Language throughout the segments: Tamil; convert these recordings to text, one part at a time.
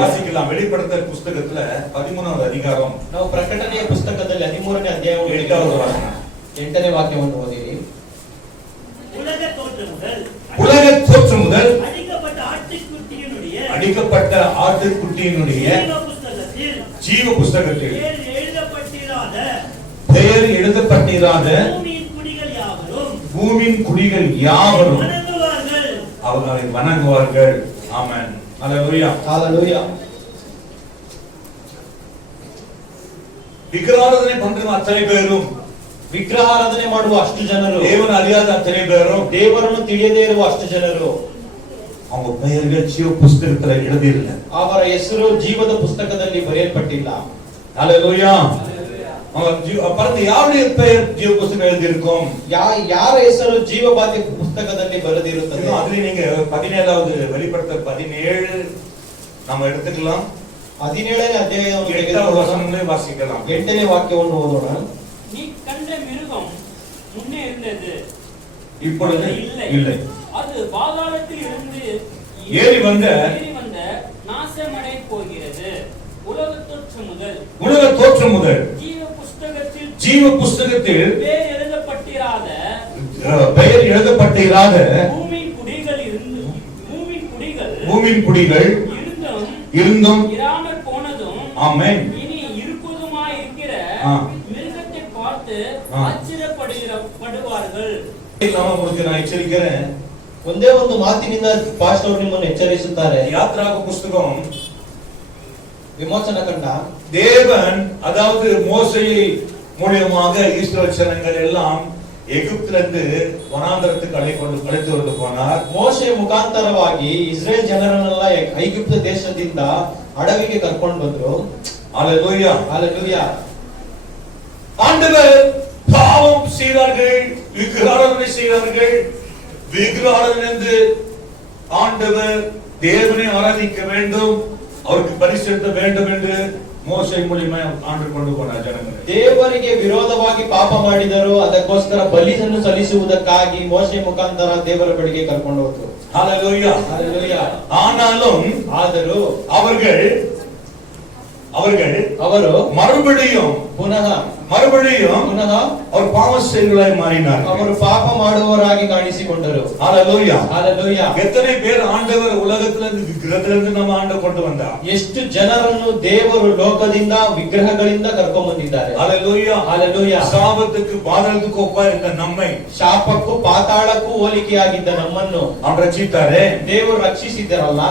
வாசிக்கலாம். வெளிப்படுத்தல் புஸ்தகத்துல 13வது அதிகாரம் ನಾವು ಪ್ರಕಟಣೆಯ ಪುಸ್ತಕದಲ್ಲಿ 13ನೇ ಅಧ್ಯಾಯವನ್ನು 8வது வசனம் 8ನೇ ವಾಕ್ಯವನ್ನು ಓದಿರಿ. உலக தோற்றம் முதல் அடிக்கப்பட்ட ஆட்டுக்குட்டியினுடைய ஜீவ புஸ்தகத்தில் பெயர் எழுதப்பட்டிராத பூமியின் குடிகள் யாவரும் அவர்களை வணங்குவார்கள். ஆமென். ஹalleluya. ஹalleluya. விக்கிரகாராதனை பண்ற அத்தனை பேரும், ವಿಗ್ರಹಾರಾಧನೆ ಮಾಡುವ ಅಷ್ಟು ಜನರು, தேவன் அறியாத அத்தனை பேரும், ದೇವರನ್ನು ತಿಳಿಯದೇ ಇರುವ ಅಷ್ಟು ಜನರು, அவங்க பெயர்கள் ஜீவ புஸ்தகத்துல எழுதிಇಲ್ಲ. ಅವರ ಹೆಸರು ಜೀವದ ಪುಸ್ತಕದಲ್ಲಿ ಬರೆಯಲ್ಪಟ್ಟಿಲ್ಲ. ஹalleluya. பாருங்க, யாருடைய பெயர் ஜீவ புஸ்தகம் எழுதியிருக்கும்? ಯಾರ ಹೆಸರು ಜೀವಬಾಧ್ಯೆ ಪುಸ್ತಕದಲ್ಲಿ ಬರೆದಿರುತ್ತದೆ. அதுல நீங்க 17வது வெளிப்படுத்தல் 17 நம்ம எடுத்துக்கலாம். 17ನೇ ಅಧ್ಯಾಯವನ್ನು 8வது வசனங்களை வாசிக்கலாம். 8ನೇ ವಾಕ್ಯವನ್ನು ಓದೋಣ. நீ கண்ட மிருகம் முன்னே இருந்தது, இப்பொழுது இல்லை. அது பாதாளத்தில் இருந்து ஏறி வந்த நாசமடை போகிறது. உலக தோற்றம் முதல் ஜீவ புஸ்தகத்தில் பெயர் எழுதப்பட்டிராத பூமியின் குடிகள் இருந்தும் இராமற் போனதும், ஆமென், இனி இருப்பதுமாய் இருக்கிற மிருகத்தை பார்த்து ஆச்சரியப்படுவார்கள். நான் எச்சரிக்கிறேன். ಒಂದೇ ಒಂದು ಮಾತಿನಿಂದ ಪಾಸ್ಟರ್ ನಿಮ್ಮನ್ನು ಎಚ್ಚರಿಸುತ್ತಾರೆ. யாத்ராக புஸ்தகம் விமோசன கண்ட தேவன், அதாவது மோசேயை மூலமாக இஸ்ரவேல் ஜனங்கள் எல்லாம் எகிப்திலிருந்து வனாந்தரத்துக்கு அழைத்து வந்து போனார். ಮೋಶೆ ಮುಖಾಂತರವಾಗಿ ಇಸ್ರೇಲ್ ಜನರನ್ನೆಲ್ಲ ಐಗುಪ್ತ ದೇಶದಿಂದ ಅಡವಿಗೆ ಕರ್ಕೊಂಡು ಬಂದ್ರು. ஹalleluya. ஹalleluya. ஆண்டவர் பாவம் செய்தார்கள், விக்கிரகாராதனை செய்தார்கள். விக்கிரகாராதனை ஆண்டவர் தேவனை ஆராதிக்க வேண்டும், அவருக்கு பலி செலுத்த வேண்டும் என்று மோசே மூலமா ஆண்டு கொண்டு போனார் ಜನங்களை. ದೇವರಿಗೆ ವಿರೋಧವಾಗಿ ಪಾಪ ಮಾಡಿದರು, ಅದಕ್ಕೋಸ್ಕರ ಬಲಿಯನ್ನು ಸಲ್ಲಿಸುವುದಕ್ಕಾಗಿ ಮೋಶೆ ಮುಖಾಂತರ ದೇವರ ಬಳಿಗೆ ಕರ್ಕೊಂಡು ಹೋದ್ರು. ஹalleluya. ஹalleluya. ஆனாலும் ಅವರು மறுபடியும் புனಃ அவர் பாவம் செய்தவர்களாய் மாறினார். ಅವರು ಪಾಪ ಮಾಡುವವರಾಗಿ ಕಾಣಿಸಿಕೊಂಡರು. ஹalleluya. ஹalleluya. எத்தனை பேர் ஆண்டவர் உலகத்திலிருந்து விக்கிரகத்திலிருந்து நம்ம ஆண்ட கொண்டு வந்தார். ಎಷ್ಟು ಜನರನ್ನು ದೇವರು ಲೋಕದಿಂದ ವಿಗ್ರಹಗಳಿಂದ ಕರ್ಕೊಂಡು ಬಂದಿದ್ದಾರೆ. ஹalleluya. ஹalleluya. சாபத்துக்கு பாதாளத்துக்கு ஒப்பா இருந்த நம்மை, ಶಾಪಕ್ಕೂ ಪಾತಾಳಕ್ಕೂ ಹೋಲಿಕೆಯಾಗಿದ್ದ ನಮ್ಮನ್ನು அவர் ரட்சித்தாரே. ದೇವರು ರಕ್ಷಿಸಿದ್ದಾರಲ್ಲ.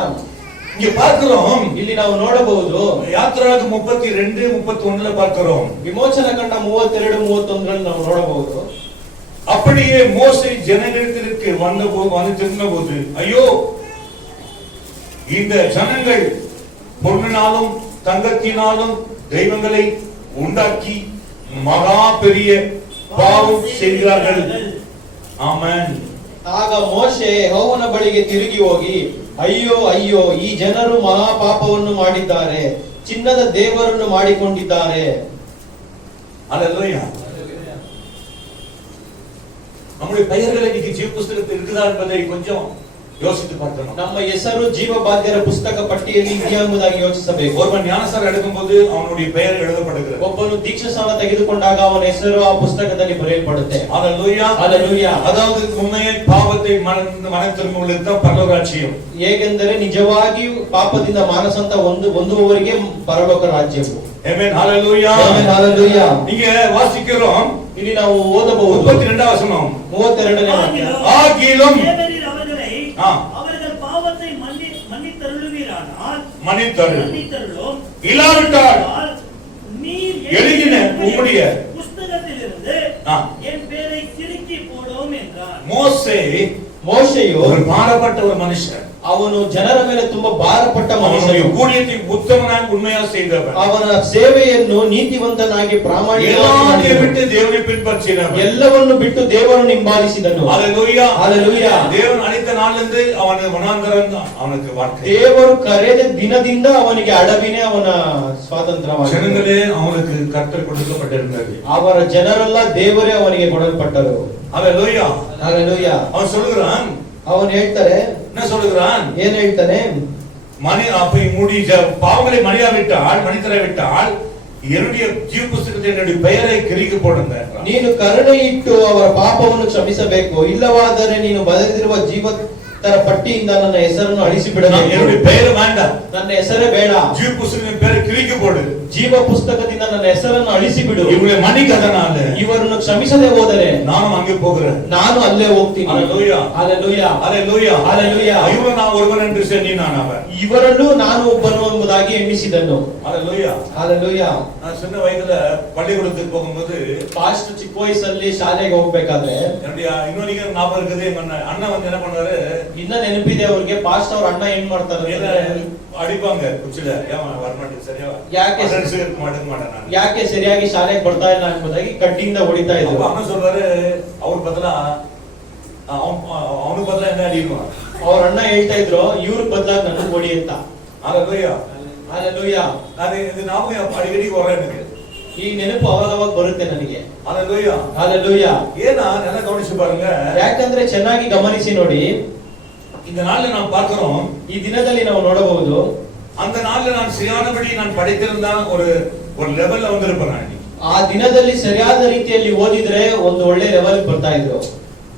இங்க பார்க்கிறோம், ಇಲ್ಲಿ ನಾವು ನೋಡಬಹುದು. யாத்ராக 32 31ல பார்க்கிறோம். ವಿಮೋಚನ ಕಂಡ 32 31ರಲ್ಲಿ ನಾವು ನೋಡಬಹುದು. அப்படியே மோசே ஜனங்களிடத்திற்கு வந்திருந்தபோது, ஐயோ, இந்த ஜனங்கள் பொன்னினாலும் தங்கத்தினாலும் தெய்வங்களை உண்டாக்கி மகா பெரிய பாவம் செய்கிறார்கள். ஆமென். ಆಗ ಮೋಶೆ ಯೆಹೋವನ ಬಳಿಗೆ ತಿರುಗಿ ಹೋಗಿ, ಅಯ್ಯೋ ಅಯ್ಯೋ, ಈ ಜನರು ಮಹಾಪಾಪವನ್ನು ಮಾಡಿದ್ದಾರೆ, ಚಿನ್ನದ ದೇವರನ್ನು ಮಾಡಿಕೊಂಡಿದ್ದಾರೆ. ஹalleluya. நம்முடைய பெயர்கள் இன்னைக்கு ஜீவ புஸ்தகத்தில் இருக்குதா என்பதை கொஞ்சம் யோசித்து பார்க்கணும். ನಮ್ಮ ಹೆಸರು ಜೀವಬಾಧ್ಯರ ಪುಸ್ತಕ ಪಟ್ಟಿಯಲ್ಲಿ ಇದೆಯಾ ಎಂಬುದಾಗಿ ಯೋಚಿಸಬೇಕು. ஒருவன் ஞானஸ்நானம் எடுக்கும்போது அவனுடைய பெயர் எழுதப்படுகிறது. ಒಬ್ಬನು ದೀಕ್ಷಾಸ್ನಾನ ತೆಗೆದುಕೊಂಡಾಗ ಅವನ ಹೆಸರು ಆ ಪುಸ್ತಕದಲ್ಲಿ ಬರೆಯಲ್ಪಡುತ್ತೆ. ஹalleluya. ஹalleluya. அதாவது உண்மையை பாவத்தை மனத்திரும்புவதற்கு தான் பரலோக ராಜ್யம். ಹೇಗೆಂದರೆ ನಿಜವಾಗಿಯೂ ಪಾಪದಿಂದ ಮಾನಸಂತ ಹೊಂದುವವರಿಗೆ ಪರಲೋಕ ರಾಜ್ಯವು. ಆಮೆನ್. ஹalleluya. ಆಮೆನ್. ஹalleluya. இங்க வாசிக்கிறோம், ಇಲ್ಲಿ ನಾವು ಓದಬಹುದು 32வது வசனம். 32ನೇ ವಾಕ್ಯ. ஆகிலும் அவர்கள் பாவத்தை மன்னித்தருளுவீரானால் மன்னித்தருளும், இல்லாவிட்டால் நீர் எழுதின உம்முடைய புஸ்தகத்திலிருந்து என் பேரை கிறுக்கி போடும் என்றார். மோசேயு ஒரு பாரப்பட்ட ஒரு மனுஷன். ಅವನು ಜನರ ಮೇಲೆ ತುಂಬಾ ಭಾರಪಟ್ಟ ಮನುಷ್ಯನು. ஊழியத்தை உத்தமனாக உண்மையாக செய்தவன். ಅವನ ಸೇವೆಯನ್ನು ನೀತಿವಂತನಾಗಿ ಪ್ರಾಮಾಣಿಕವಾಗಿ ಬಿಟ್ಟು ದೇವரை பின்பற்றினவன். ಎಲ್ಲವನ್ನು ಬಿಟ್ಟು ದೇವರನ್ನು ಹಿಂಬಾಲಿಸಿದನು. ஹalleluya. ஹalleluya. தேவன் அழைத்த நாளிலிருந்து ಅವನ ವನಾಂತರದಿಂದ ಅವನಿಗೆ வாழ்க்கை. ದೇವರು ಕರೆದ ದಿನದಿಂದ ಅವನಿಗೆ ಅಡವಿನೇ ಅವನ ಸ್ವಾತಂತ್ರ್ಯವಾಗಿದೆ. ಜನங்களே அவனுக்கு கர்த்தர் கொடுக்கப்பட்டிருந்தது. ಅವರ ಜನರೆಲ್ಲ ದೇವರೇ ಅವನಿಗೆ ಕೊಡಲ್ಪಟ್ಟರು. ஹalleluya. ஹalleluya. அவன் சொல்றான், ಅವನು ಹೇಳ್ತಾರೆ, என்ன சொல்றான்? ಏನ್ ಹೇಳ್ತಾನೆ? மணி அப்ப மூடி பாவங்களை மனிதரை விட்டால் என்னுடைய ಜೀವ ಪುಸ್ತಕದಲ್ಲಿ என்னுடைய பெயரை கிறுக்கி போடுங்க. ನೀನು ಕರುಣೆ ಇಟ್ಟು ಅವರ ಪಾಪವನ್ನು ಕ್ಷಮಿಸಬೇಕು, ಇಲ್ಲವಾದರೆ ನೀನು ಬರೆದಿರುವ ಜೀವಿತರ ಪಟ್ಟಿಯಿಂದ ನನ್ನ ಹೆಸರನ್ನು ಅಳಿಸಿಬಿಡಬೇಕು. என்னுடைய பெயர் வேண்டாம், ನನ್ನ ಹೆಸರೇ ಬೇಡ. ஜீவ புஸ்தகத்தின் பெயரை கிறுக்கி போடு. ಜೀವ ಪುಸ್ತಕದಿಂದ ನನ್ನ ಹೆಸರನ್ನು ಅಳಿಸಿಬಿಡು. இவங்களை மன்னிக்காதனால ಇವರನ್ನು ಕ್ಷಮಿಸದೆ ಹೋದರೆ ನಾನು அங்கே போகிறேன், ನಾನು ಅಲ್ಲೇ ಹೋಗ್ತೀನಿ. ஹalleluya ಹalleluya ஹalleluya ಹalleluya. இவரை நான் ஒருவன் என்று சொல்லி நான் அவன் ಇವರನ್ನು ನಾನು ಒಬ್ಬನು ಎಂಬುದಾಗಿ ಎಣಿಸಿದನು. ஹalleluya ಹalleluya. நான் சின்ன வயதுல பள்ளிக்கூடத்துக்கு போகும்போது ಫಾಸ್ಟ್ ಚಿಕ್ಕ ವಯಸ್ಸಲ್ಲಿ ಶಾಲೆಗೆ ಹೋಗ್ಬೇಕಾದ್ರೆ என்னுடைய இன்னொரு ஞாபகம் இருக்குது. எங்க அண்ணன் வந்து என்ன பண்ணாரு, ಇನ್ನ ನೆನಪಿದೆ ಅವ್ರಿಗೆ. ಪಾಸ್ಟ್ ಅವ್ರ ಅಣ್ಣ ಏನ್ ಮಾಡ್ತಾರೆ, அடிப்பாங்க குச்சில, ஏன் வரமாட்டேன் சரியா, ಯಾಕೆ மாட்டேன் ಯಾಕೆ ಸರಿಯಾಗಿ ಶಾಲೆಗೆ ಬರ್ತಾ ಇಲ್ಲ ಎಂಬುದಾಗಿ ಕಡ್ಡಿಯಿಂದ ಹೊಡಿತಾ ಇದ್ರು. அண்ணன் சொல்றாரு, ಅವ್ರ ಬದಲ ಅವನು ಬದಲ என்ன அடிக்குவான். ಅವ್ರ ಅಣ್ಣ ಹೇಳ್ತಾ ಇದ್ರು, ಇವ್ರ ಬದಲಾಗಿ ನನ್ನ ಹೊಡಿ ಅಂತ. ஹalleluya ಹalleluya. ನಾನು ಇದು ನಾವು ಅಡಿಗಡಿ ವರ எனக்கு ಈ ನೆನಪು ಅವಾಗ ಬರುತ್ತೆ ನನಗೆ. ஹalleluya ಹalleluya. ஏன்னா நல்லா கவனிச்சு பாருங்க. ಯಾಕಂದ್ರೆ ಚೆನ್ನಾಗಿ ಗಮನಿಸಿ ನೋಡಿ. இந்த நாள்ல நாம் பார்க்கிறோம், ಈ ದಿನದಲ್ಲಿ ನಾವು ನೋಡಬಹುದು, அந்த நாள்ல நான் சரியானபடி நான் படித்திருந்தா ஒரு ಲೆವೆಲ್ வந்திருப்பேன். நான் ಆ ದಿನದಲ್ಲಿ ಸರಿಯಾದ ರೀತಿಯಲ್ಲಿ ಓದಿದ್ರೆ ಒಂದು ಒಳ್ಳೆ ಲೆವೆಲ್ ಬರ್ತಾ ಇದ್ರು.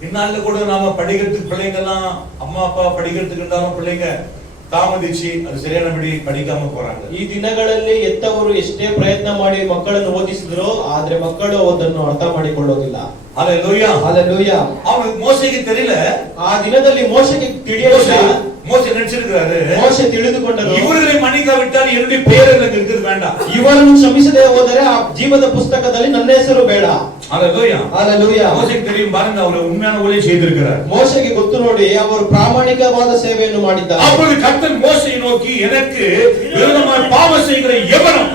இந்நாள்ல கூட நாம படிக்கிறதுக்கு பிள்ளைங்கெல்லாம் அம்மா அப்பா படிக்கிறதுக்குண்டாலும் பிள்ளைங்க தாமதிச்சு அது சரியானபடி படிக்காம போறாங்க. ಈ ದಿನಗಳಲ್ಲಿ ಎತ್ತವರು ಎಷ್ಟೇ ಪ್ರಯತ್ನ ಮಾಡಿ ಮಕ್ಕಳನ್ನು ಓದಿಸಿದ್ರು, ಆದ್ರೆ ಮಕ್ಕಳು ಅದನ್ನು ಅರ್ಥ ಮಾಡಿಕೊಳ್ಳೋದಿಲ್ಲ. ஹalleluya ஹalleluya. அவனுக்கு மோசேக்கு தெரியல. ಆ ದಿನದಲ್ಲಿ ಮೋಶೆಗೆ ತಿಳಿಯಲಿಲ್ಲ. மோசே நினைச்சிருக்காரு, ಮೋಶೆ ತಿಳಿದುಕೊಂಡರು, இவர்களை மன்னிக்காவிட்டால் என்னுடைய பெயர் எனக்கு இருக்கிறது வேண்டாம். ಇವರನ್ನು ಕ್ಷಮಿಸದೆ ಹೋದರೆ ಆ ಜೀವದ ಪುಸ್ತಕದಲ್ಲಿ ನನ್ನ ಹೆಸರು ಬೇಡ. ஹalleluya ஹalleluya. மோசேக்கு தெரியும் பாருங்க, அவர் உண்மையான ஊழியம் செய்திருக்கிறார். ಮೋಶೆಗೆ ಗೊತ್ತು ನೋಡಿ, ಅವರು ಪ್ರಾಮಾಣಿಕವಾದ ಸೇವೆಯನ್ನು ಮಾಡಿದ್ದಾರೆ. அப்பொழுது கர்த்தர் மோசேயை நோக்கி, எனக்கு விரோதமாய் பாவம் செய்கிற எவனும்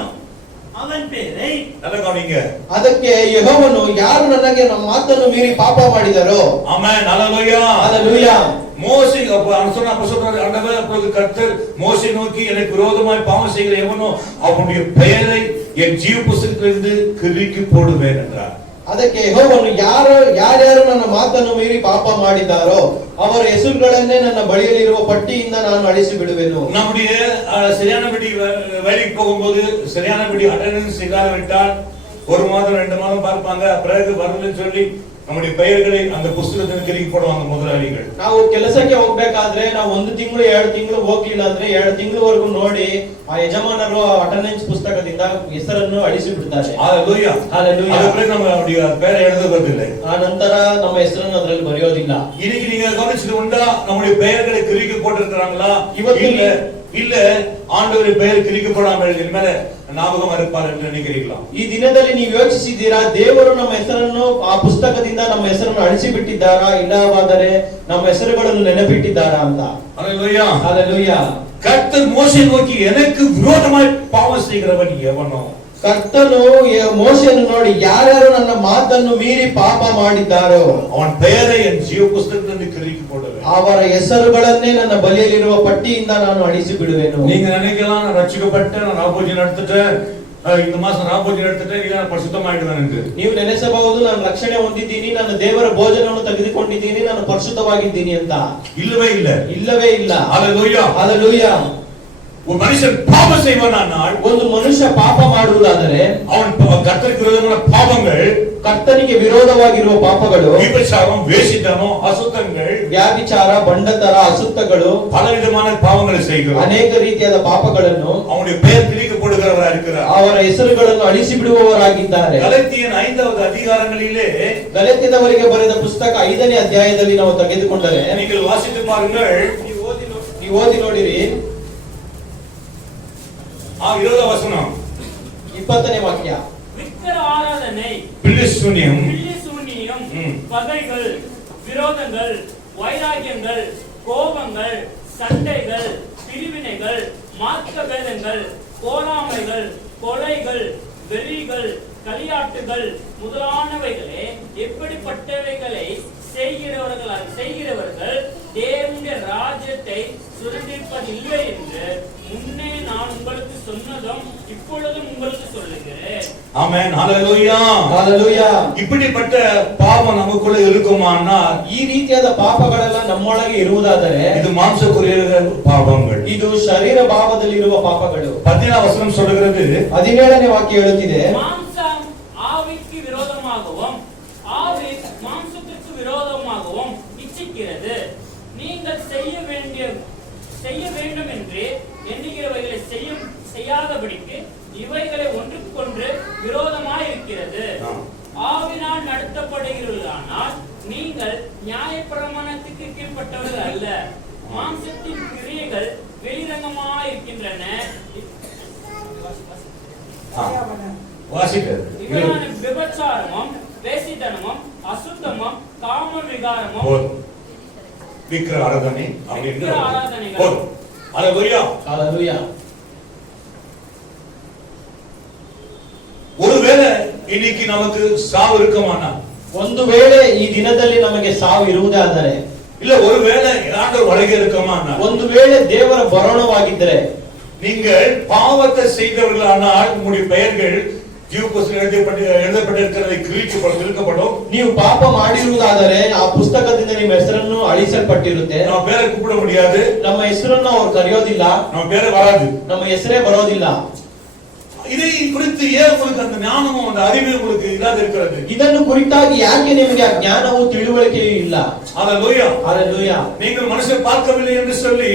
அவன் பேரை நல்ல கவனிங்க. ಅದಕ್ಕೆ ಯೆಹೋವನು, ಯಾರು ನನಗೆ ನಮ್ಮ ಮಾತನ್ನು ಮೀರಿ ಪಾಪ ಮಾಡಿದರೋ. ஆமென் ஹalleluya ஹalleluya. மோசே அப்ப சொல்றாரு, ஆண்டவரே அப்பொழுது கர்த்தர் மோசேயை நோக்கி, எனக்கு விரோதமாய் பாவம் செய்கிற எவனோ அவனுடைய பெயரை என் ஜீவ புஸ்தகத்திலிருந்து கிறுக்கி போடுவேன் என்றார். ಅದಕ್ಕೆ ಯೆಹೋವನು, ಯಾರ್ಯಾರು ನನ್ನ ಮಾತನ್ನು ಮೀರಿ ಪಾಪ ಮಾಡಿದ್ದಾರೋ ಅವರ ಹೆಸರುಗಳನ್ನೇ ನನ್ನ ಬಳಿಯಲ್ಲಿರುವ ಪಟ್ಟಿಯಿಂದ ನಾನು ಅಳಿಸಿ ಬಿಡುವೆನು. நம்முடைய சரியானபடி வேலைக்கு போகும்போது சரியானபடி அட்டெண்டன்ஸ் இல்லாவிட்டால் 1 மாதம் 2 மாதம் பார்ப்பாங்க, பிறகு வரலன்னு சொல்லி நம்முடைய பெயர்களை அந்த புஸ்தகத்தில் கிறுக்கி போடுவாங்க முதலாளிகள். ನಾವು ಕೆಲಸಕ್ಕೆ ಹೋಗ್ಬೇಕಾದ್ರೆ ನಾವು 1 ತಿಂಗಳು 2 ತಿಂಗಳು ಹೋಗ್ಲಿಲ್ಲ ಅಂದ್ರೆ 2 ತಿಂಗಳವರೆಗೂ ನೋಡಿ ಆ ಯಜಮಾನರು ಅಟೆಂಡೆನ್ಸ್ ಪುಸ್ತಕದಿಂದ ಹೆಸರನ್ನು ಅಳಿಸಿ ಬಿಡ್ತಾರೆ. ஹalleluya ஹalleluya. அதுக்கு நம்மளுடைய பெயரை எழுதுவதில்லை. ಆ ನಂತರ ನಮ್ಮ ಹೆಸರನ್ನು ಅದರಲ್ಲಿ ಬರೆಯೋದಿಲ್ಲ. இன்னைக்கு நீங்க கவனிச்சது உண்டா, நம்முடைய பெயர்களை கிறுக்கி போட்டிருக்கிறாங்களா? ಇವತ್ತು இல்ல ஆண்டவருடைய பெயர் கிறுக்கி போடாமல் இனிமேல ஞாபகம் இருப்பார் என்று நினைக்கிறீங்களா? ಈ ದಿನದಲ್ಲಿ ನೀವು ಯೋಚಿಸಿದ್ದೀರಾ, ದೇವರು ನಮ್ಮ ಹೆಸರನ್ನು ಆ ಪುಸ್ತಕದಿಂದ ನಮ್ಮ ಹೆಸರನ್ನು ಅಳಿಸಿ ಬಿಟ್ಟಿದ್ದಾರಾ, ಇಲ್ಲವಾದರೆ ನಮ್ಮ ಹೆಸರುಗಳನ್ನು ನೆನಪಿಟ್ಟಿದ್ದಾರಾ ಅಂತ? ஹalleluya ஹalleluya. கர்த்தர் மோசேயை நோக்கி, எனக்கு விரோதமாய் பாவம் செய்கிறவன் எவனோ. ಕರ್ತನು ಮೋಶೆಯನ್ನು ನೋಡಿ, ಯಾರ್ಯಾರು ನನ್ನ ಮಾತನ್ನು ಮೀರಿ ಪಾಪ ಮಾಡಿದ್ದಾರೋ அவன் பெயரை என் ஜீவ புஸ்தகத்திலிருந்து கிறுக்கி போடுவேன். ಅವರ ಹೆಸರುಗಳನ್ನೇ ನನ್ನ ಬಳಿಯಲ್ಲಿರುವ ಪಟ್ಟಿಯಿಂದ ನಾನು ಅಳಿಸಿ ಬಿಡುವೆನು. நீங்க நினைக்கலாம், நான் ரட்சிக்கப்பட்டு நான் ராபோஜி நடத்திட்டேன், இந்த மாசம் ராபோஜி எடுத்துட்டேன், ಈಗ ನಾನು ಪರಿಶುದ್ಧமாயிடுவேன் என்று. ನೀವು ನೆನೆಸಬಹುದು, ನಾನು ರಕ್ಷಣೆ ಹೊಂದಿದ್ದೀನಿ, ನಾನು ದೇವರ ಭೋಜನವನ್ನು ತೆಗೆದುಕೊಂಡಿದ್ದೀನಿ, ನಾನು ಪರಿಶುದ್ಧವಾಗಿದ್ದೀನಿ ಅಂತ. இல்லவே இல்ல. ಇಲ್ಲವೇ ಇಲ್ಲ. ஹalleluya ஹalleluya. ஒரு மனுஷன் பாவம் செய்வானால், ಒಂದು ಮನುಷ್ಯ ಪಾಪ ಮಾಡುವುದಾದರೆ அவன் கர்த்தருக்கு விரோதமான பாவங்கள், ಕರ್ತನಿಗೆ ವಿರೋಧವಾಗಿರುವ ಪಾಪಗಳು, விபச்சாரம், வேசித்தனம், அசுத்தங்கள், ವ್ಯಾಭಿಚಾರ, ಬಂಡತನ, ಅಸುತ್ತಗಳು, பலவிதமான பாவங்களை செய்கிறான். ಅನೇಕ ರೀತಿಯಾದ ಪಾಪಗಳನ್ನು அவனுடைய பெயர் கிறுக்கப்படுகிறவராக இருக்கிறார். ಅವರ ಹೆಸರುಗಳನ್ನು ಅಳಿಸಿ ಬಿಡುವವರಾಗಿದ್ದಾರೆ. கலாத்தியன் 5வது அதிகாரங்களிலே ಗಲಾತ್ಯದವರಿಗೆ ಬರೆದ ಪುಸ್ತಕ 5ನೇ ಅಧ್ಯಾಯದಲ್ಲಿ ನಾವು ತೆಗೆದುಕೊಂಡರೆ, நீங்கள் வாசித்து பாருங்கள், ನೀವು ಓದಿ ನೋಡಿರಿ. 20வது வசனம். 20ನೇ ವಾಕ್ಯ. விக்கிர ஆராதனை, பில்லிசூனியம், பில்லிசூனியம், பகைகள், விரோதங்கள், வைராகியங்கள், கோபங்கள், சண்டைகள், பிரிவினைகள், மார்க்க பேதங்கள், போராமைகள், கொலைகள், வெறிகள், களியாட்டுகள் முதலானவைகளே எப்படிப்பட்டவைகளை செய்கிறவர்கள் தேவனுடைய ராஜ்யத்தை சுரண்டிருப்பதில்லை என்று முன்னே நான் உங்களுக்கு சொன்னதும் இப்பொழுதும் உங்களுக்கு சொல்லுகிறேன். ஆமென். ஹalleluya. Hallelujah. இப்படிப்பட்ட பாவம் நமக்குள்ள இருக்குமானா ಈ ರೀತಿಯಾದ ಪಾಪಗಳೆಲ್ಲ ನಮ್ಮೊಳಗೆ ಇರುವುದಾದರೆ இது மாம்சக்குரிய பாவங்கள். ಇದು ಶರೀರ ಭಾವದಲ್ಲಿರುವ ಪಾಪಗಳು. 17 வசனம் சொல்கிறது 17ನೇ ವಾಕ್ಯ ಹೇಳುತ್ತಿದೆ, மாம்சம் ஆவிக்கு விரோதமாகவும் ஆவி மாம்சத்திற்கு விரோதமாகவும் இச்சிக்கிறது. நீங்கள் செய்ய வேண்டும் என்று எண்ணுகிறவைகளை செய்யாதபடிக்கு இவைகளை ஒன்றுக்கொன்று விரோதமாய் இருக்கிறது. ஆவினால் நடத்தப்படுகிறீர்களானால் நீங்கள் நியாயப்பிரமாணத்துக்கு கீழ்ப்பட்டவர்கள் அல்ல. மாம்சத்தின் கிரியைகள் வெளிரங்கமாய் இருக்கின்றன. இவையான விபச்சாரமும் வேசித்தனமும் அசுத்தமும் காம விகாரமும் விக்கிர ஆராதனை விக்கிர ஆராதனைகள். போதும். ஹalleluya. Hallelujah. ஒருவேளை இன்னைக்கு நமக்கு சாவு இருக்குமானா ಒಂದು ವೇಳೆ ಈ ದಿನದಲ್ಲಿ ನಮಗೆ ಸಾವು ಇರುವುದಾದರೆ, இல்ல ஒருவேளை ஆண்டவர் வழிಗೆ இருக்குமானா ಒಂದು ವೇಳೆ ದೇವರ ಬರೋಣವಾಗಿದ್ದರೆ, நீங்கள் பாவத்தை செய்தவர்களானால் உங்களுடைய பெயர்கள் ஜீவ புஸ்தகத்தில் எழுதப்பட்டிருக்கிறதை கிழிக்கப்படும். ನೀವು ಪಾಪ ಮಾಡಿರುವುದಾದರೆ ಆ ಪುಸ್ತಕದಿಂದ ನಿಮ್ಮ ಹೆಸರನ್ನು ಅಳಿಸಲ್ಪಟ್ಟಿರುತ್ತೆ. நம்ம பேரை கூப்பிட முடியாது, ನಮ್ಮ ಹೆಸರನ್ನು ಅವರು ಕರೆಯೋದಿಲ್ಲ, நம்ம பேரே வராது, ನಮ್ಮ ಹೆಸರೇ ಬರೋದಿಲ್ಲ. இதை குறித்து ஏன் உங்களுக்கு அந்த ஞானமும் அந்த அறிவு உங்களுக்கு இல்லாத இருக்கிறது? ಇದನ್ನು ಕುರಿತಾಗಿ ಯಾಕೆ ನಿಮಗೆ ಆ ಜ್ಞಾನವು ತಿಳುವಳಿಕೆಯೂ ಇಲ್ಲ? ஹalleluya. ಹalleluya. நீங்கள் மனுஷர் பார்க்கவில்லை என்று சொல்லி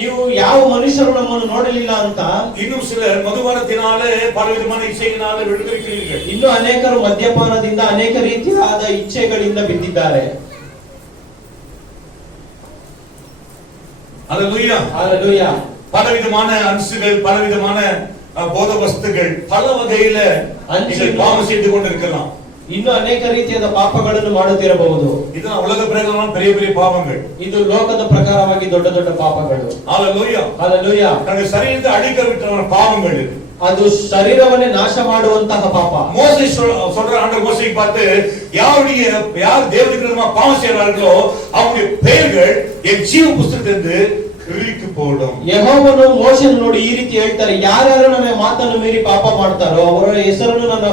ನೀವು ಯಾವ ಮನುಷ್ಯರು ನಮ್ಮನ್ನು ನೋಡಲಿಲ್ಲ ಅಂತ இன்னும் சிலர் மதுபானத்தினாலே பலவிதமான இச்சையினாலே விழுந்திருக்கிறீர்கள். ಇನ್ನು ಅನೇಕರು ಮದ್ಯಪಾನದಿಂದ ಅನೇಕ ರೀತಿಯಾದ ಇಚ್ಛೆಗಳಿಂದ ಬಿದ್ದಿದ್ದಾರೆ. ஹalleluya. ಹalleluya. பலவிதமான அம்சங்கள், பலவிதமான போத வஸ்துகள், பல வகையில நீங்கள் பாவம் செய்து கொண்டிருக்கலாம். ಇನ್ನು ಅನೇಕ ರೀತಿಯಾದ ಪಾಪಗಳನ್ನು ಮಾಡುತ್ತಿರಬಹುದು. இதெல்லாம் உலக பிரகாரம் பெரிய பெரிய பாவங்கள். ಇದು ಲೋಕದ ಪ್ರಕಾರವಾಗಿ ದೊಡ್ಡ ದೊಡ್ಡ ಪಾಪಗಳು. ஹalleluya. ಹalleluya. தன்னுடைய சரீரத்தை அழிக்க விட்ட பாவங்கள் இது. ಅದು ಶರೀರವನ್ನೇ ನಾಶ ಮಾಡುವಂತಹ ಪಾಪ. மோசே சொல்ற ஆண்டவர் மோசேயை பார்த்து யார் தேவனுக்கு விரோதமா பாவம் செய்றார்களோ அவங்களுடைய பெயர்கள் என் ஜீவ புஸ்தகத்திலிருந்து கிழிக்கு போடும். ಯೆಹೋವನು ಮೋಶೆಯನ್ನು ನೋಡಿ ಈ ರೀತಿ ಹೇಳ್ತಾರೆ, ಯಾರ್ಯಾರು ನನ್ನ ಮಾತನ್ನು ಮೀರಿ ಪಾಪ ಮಾಡ್ತಾರೋ ಅವರ ಹೆಸರನ್ನು ನನ್ನ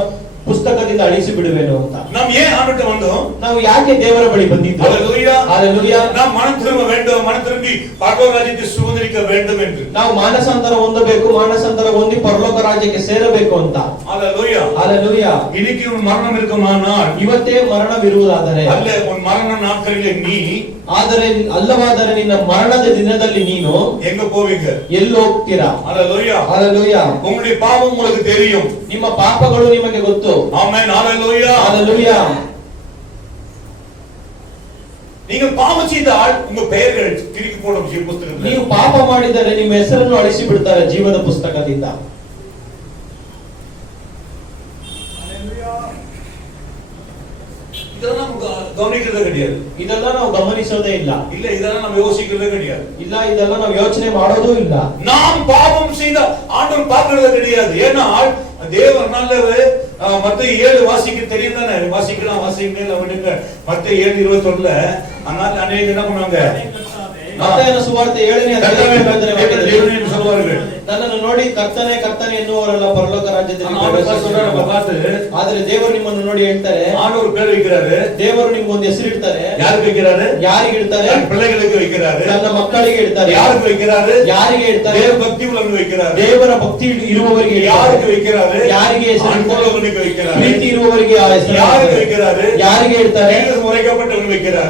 ಪುಸ್ತಕದಿಂದ ಅಳಿಸಿ ಬಿಡುವೆನು ಅಂತ. நாம் ஏன் ஆண்டவர்ட்ட வந்தோம்? ನಾವು ಯಾಕೆ ದೇವರ ಬಳಿ ಬಂದಿದ್ದು? ஹalleluya. ಹalleluya. நாம் மனம் திரும்ப வேண்டும், மனம் திரும்பி பரலோக ராஜ்யத்தை சுதந்தரிக்க வேண்டும் என்று. ನಾವು ಮಾನಸಾಂತರ ಹೊಂದಬೇಕು, ಮಾನಸಾಂತರ ಹೊಂದಿ ಪರಲೋಕ ರಾಜ್ಯಕ್ಕೆ ಸೇರಬೇಕು ಅಂತ. ஹalleluya. ಹalleluya. இன்னைக்கு உன் மரணம் இருக்குமானால் ಇವತ್ತೇ ಮರಣವಿರುವುದಾದರೆ, அல்ல உன் மரண நாட்களிலே நீ ಆದರೆ ಅಲ್ಲವಾದರೆ ನಿನ್ನ ಮರಣದ ದಿನದಲ್ಲಿ ನೀನು எங்க போவீங்க? ಎಲ್ಲಿ ಹೋಗ್ತೀರಾ? ஹalleluya. ಹalleluya. உங்களுடைய பாவம் உங்களுக்கு தெரியும். ನಿಮ್ಮ ಪಾಪಗಳು ನಿಮಗೆ ಗೊತ್ತು. ஆமென். ஹalleluya. ಹalleluya. நீங்கள் பாவம் செய்தால் உங்க பெயர்கள் கிழிக்கு போடும் ஜீவ புஸ்தகத்தில். ನೀವು ಪಾಪ ಮಾಡಿದರೆ ನಿಮ್ಮ ಹೆಸರನ್ನು ಅಳಿಸಿ ಬಿಡ್ತಾರೆ ಜೀವದ ಪುಸ್ತಕದಿಂದ. இதெல்லாம் கவனிக்கிறதே கிடையாது. ಇದೆಲ್ಲ ನಾವು ಗಮನಿಸೋದೇ ಇಲ್ಲ. இல்ல இதெல்லாம் நம்ம யோசிக்கிறதே கிடையாது. ಇಲ್ಲ, ಇದೆಲ್ಲ ನಾವು ಯೋಚನೆ ಮಾಡೋದೂ ಇಲ್ಲ. நாம் பாவம் செய்த ஆண்டவர் பார்க்கிறதே கிடையாது. ஏன்னா தேவன் நல்லவர். மத்தேயு 7 வாசிக்க தெரியும் தானே? வாசிக்கலாம், வாசிக்கலாம் விடுங்க. மத்தேயு 7:21ல அதனால அநேக என்ன பண்ணுவாங்க? ಮತ್ತಾಯನ ಸುವಾರ್ತೆ 7ನೇ ಅಧ್ಯಾಯದಲ್ಲಿ தேவனே சொல்வார்கள். ನನ್ನನ್ನು ನೋಡಿ ಕರ್ತನೇ ಕರ್ತನೇ ಎನ್ನುವವರೆಲ್ಲ ಪರಲೋಕ ರಾಜ್ಯದಲ್ಲಿ பார்த்து ಆದರೆ ದೇವರು ನಿಮ್ಮನ್ನು ನೋಡಿ ಹೇಳ್ತಾರೆ, ஆண்டவர் பேர் வைக்கிறாரு. ದೇವರು ನಿಮ್ಗೊಂದು ಹೆಸರು ಇಡ್ತಾರೆ. யாருக்கு வைக்கிறாரு? ಯಾರಿಗೆ ಇಡ್ತಾರೆ? தன் பிள்ளைகளுக்கு வைக்கிறாரு. ತನ್ನ ಮಕ್ಕಳಿಗೆ ಇಡ್ತಾರೆ. யாருக்கு வைக்கிறாரு? ಯಾರಿಗೆ ಇಡ್ತಾರೆ? தேவ பக்தி உள்ளவனுக்கு வைக்கிறாரு. ದೇವರ ಭಕ್ತಿ ಇರುವವರಿಗೆ யாருக்கு வைக்கிறாரு? ಯಾರಿಗೆ ಹೆಸರು அன்புள்ளவனுக்கு வைக்கிறாரு. ಪ್ರೀತಿ ಇರುವವರಿಗೆ ಆ ಹೆಸರು யாருக்கு வைக்கிறாரு? ಯಾರಿಗೆ ಇಡ್ತಾರೆ? முறைக்கப்பட்டவனுக்கு வைக்கிறாரு.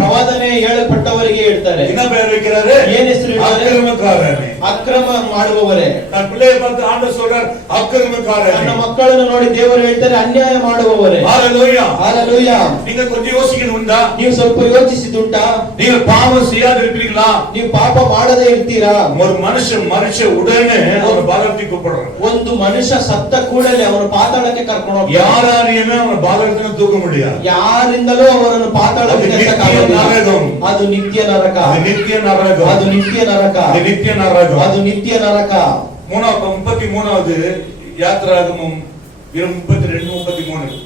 ಪ್ರವಾದನೆ ಹೇಳಲ್ಪಟ್ಟವರಿಗೆ ಇಡ್ತಾರೆ. என்ன பேர் வைக்கிறாரு? ಏನ್ ಹೆಸರು ಇಡ್ತಾರೆ? அக்கிரமக்காரனே. ಅಕ್ರಮ ಮಾಡುವವರೇ. தன் பிள்ளையை பார்த்து ஆண்டவர் சொல்றார் அக்கிரமக்காரனே. ನನ್ನ ಮಕ್ಕಳನ್ನು ನೋಡಿ ದೇವರು ಹೇಳ್ತಾರೆ ಅನ್ಯಾಯ ಮಾಡುವವರೇ. ஹalleluya. ஹalleluya. நீங்க கொஞ்சம் யோசிக்கணும் உண்டா? ನೀವು ಸ್ವಲ್ಪ ಯೋಚಿಸಿದುಂಟಾ? நீங்கள் பாவம் செய்யாது இருப்பீங்களா? ನೀವು ಪಾಪ ಮಾಡದೇ ಇರ್ತೀರಾ? ஒரு மனுஷன் மரிச்ச உடனே அவனை பாதாளத்துக்கு கூப்பிடுறான். ಒಂದು ಮನುಷ್ಯ ಸತ್ತ ಕೂಡಲೇ ಅವನು ಪಾತಾಳಕ್ಕೆ ಕರ್ಕೊಂಡು ಹೋಗ್ತಾರೆ. யாராலையுமே அவனை பாதாளத்துக்கு தூக்க முடியாது. ಯಾರಿಂದಲೂ ಅವರನ್ನು ಪಾತಾಳಕ್ಕೆ ಎತ್ತಕ್ಕಾಗೋದಿಲ್ಲ. ಅದು ನಿತ್ಯ ನರಕ. அது நித்திய நரகம். ಅದು ನಿತ್ಯ ನರಕ. அது நித்திய நரகம். ಅದು ನಿತ್ಯ ನರಕ. 33வது யாத்ராகமம் 32-33.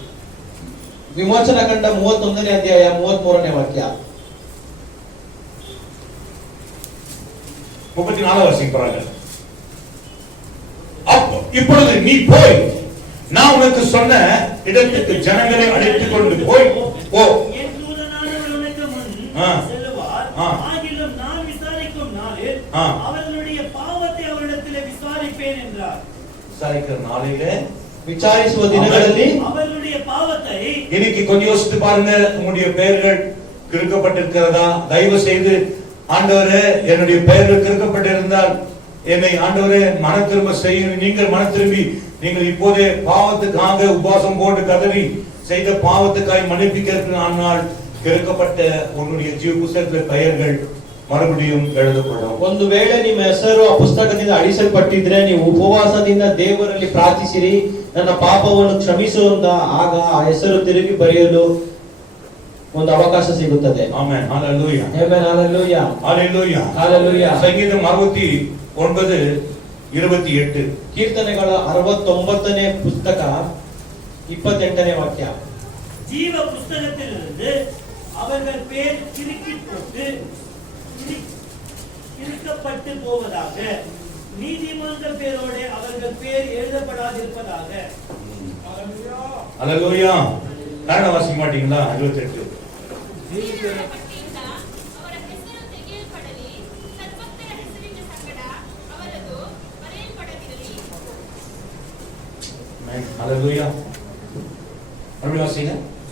ವಿಮೋಚನ ಕಂಡ 31ನೇ ಅಧ್ಯಾಯ 33ನೇ ವಾಕ್ಯ. 34 வாசிக்கிறாங்க. அப்போ இப்பொழுது நீ போய் நான் உனக்கு சொன்ன இடத்துக்கு ஜனங்களை அழைத்துக் கொண்டு போய் போ. என் தூதனானவர் உனக்கு முன் செல்லுவார். ஆகிலும் நான் விசாரிக்கும் நாளில் அவர்களுடைய பாவத்தை அவரிடத்திலே விசாரிப்பேன் என்றார். விசாரிக்கிற நாளிலே ವಿಚಾರಿಸುವ ದಿನಗಳಲ್ಲಿ அவர்களுடைய பாவத்தை இன்னைக்கு கொஞ்சம் யோசித்து பாருங்க. உங்களுடைய பெயர்கள் கிறுக்கப்பட்டிருக்கிறதா? தயவு செய்து ஆண்டவரே என்னுடைய பெயர்கள் கிறுக்கப்பட்டிருந்தால் என்னை ஆண்டவரே மன திரும்ப செய்யும். நீங்கள் மன திரும்பி நீங்கள் இப்போதே பாவத்துக்காக உபவாசம் போட்டு கதறி செய்த பாவத்துக்காய் மன்னிப்பு கேட்கிறால் கிறுக்கப்பட்ட உன்னுடைய ஜீவ புத்தகத்தில் பெயர்கள் ಮರುಬಡಿயும் எழுதப்படும். ಒಂದು ವೇಳೆ ನಿಮ್ಮ ಹೆಸರು ಆ ಪುಸ್ತಕದಿಂದ ಅಳಿಸಲ್ಪಟ್ಟಿದ್ರೆ ನೀವು ಉಪವಾಸದಿಂದ ದೇವರಲ್ಲಿ ಪ್ರಾರ್ಥಿಸಿರಿ, ನನ್ನ ಪಾಪವನ್ನು ಕ್ಷಮಿಸುವಂತ ಆಗ ಆ ಹೆಸರು ತಿರುಗಿ ಬರೆಯಲು ಒಂದು ಅವಕಾಶ ಸಿಗುತ್ತದೆ. Amen. Hallelujah. Amen. Hallelujah. Hallelujah. Hallelujah. ಸಂಗೀತ 69:28. ಕೀರ್ತನೆಗಳ 69ನೇ ಪುಸ್ತಕ 28ನೇ ವಾಕ್ಯ. ஜீவ புஸ்தகத்திலிருந்து அவர்கள் பேர் கிறுக்கப்பட்டு போவதாக, நீதிமான்கள் பேரோடு அவர்கள் பேர் எழுதப்படாதிருப்பதாக. ஹல்லேலூயா. கன்னட வாசிக்க மாட்டீங்களா? 58. ஹல்லேலூயா.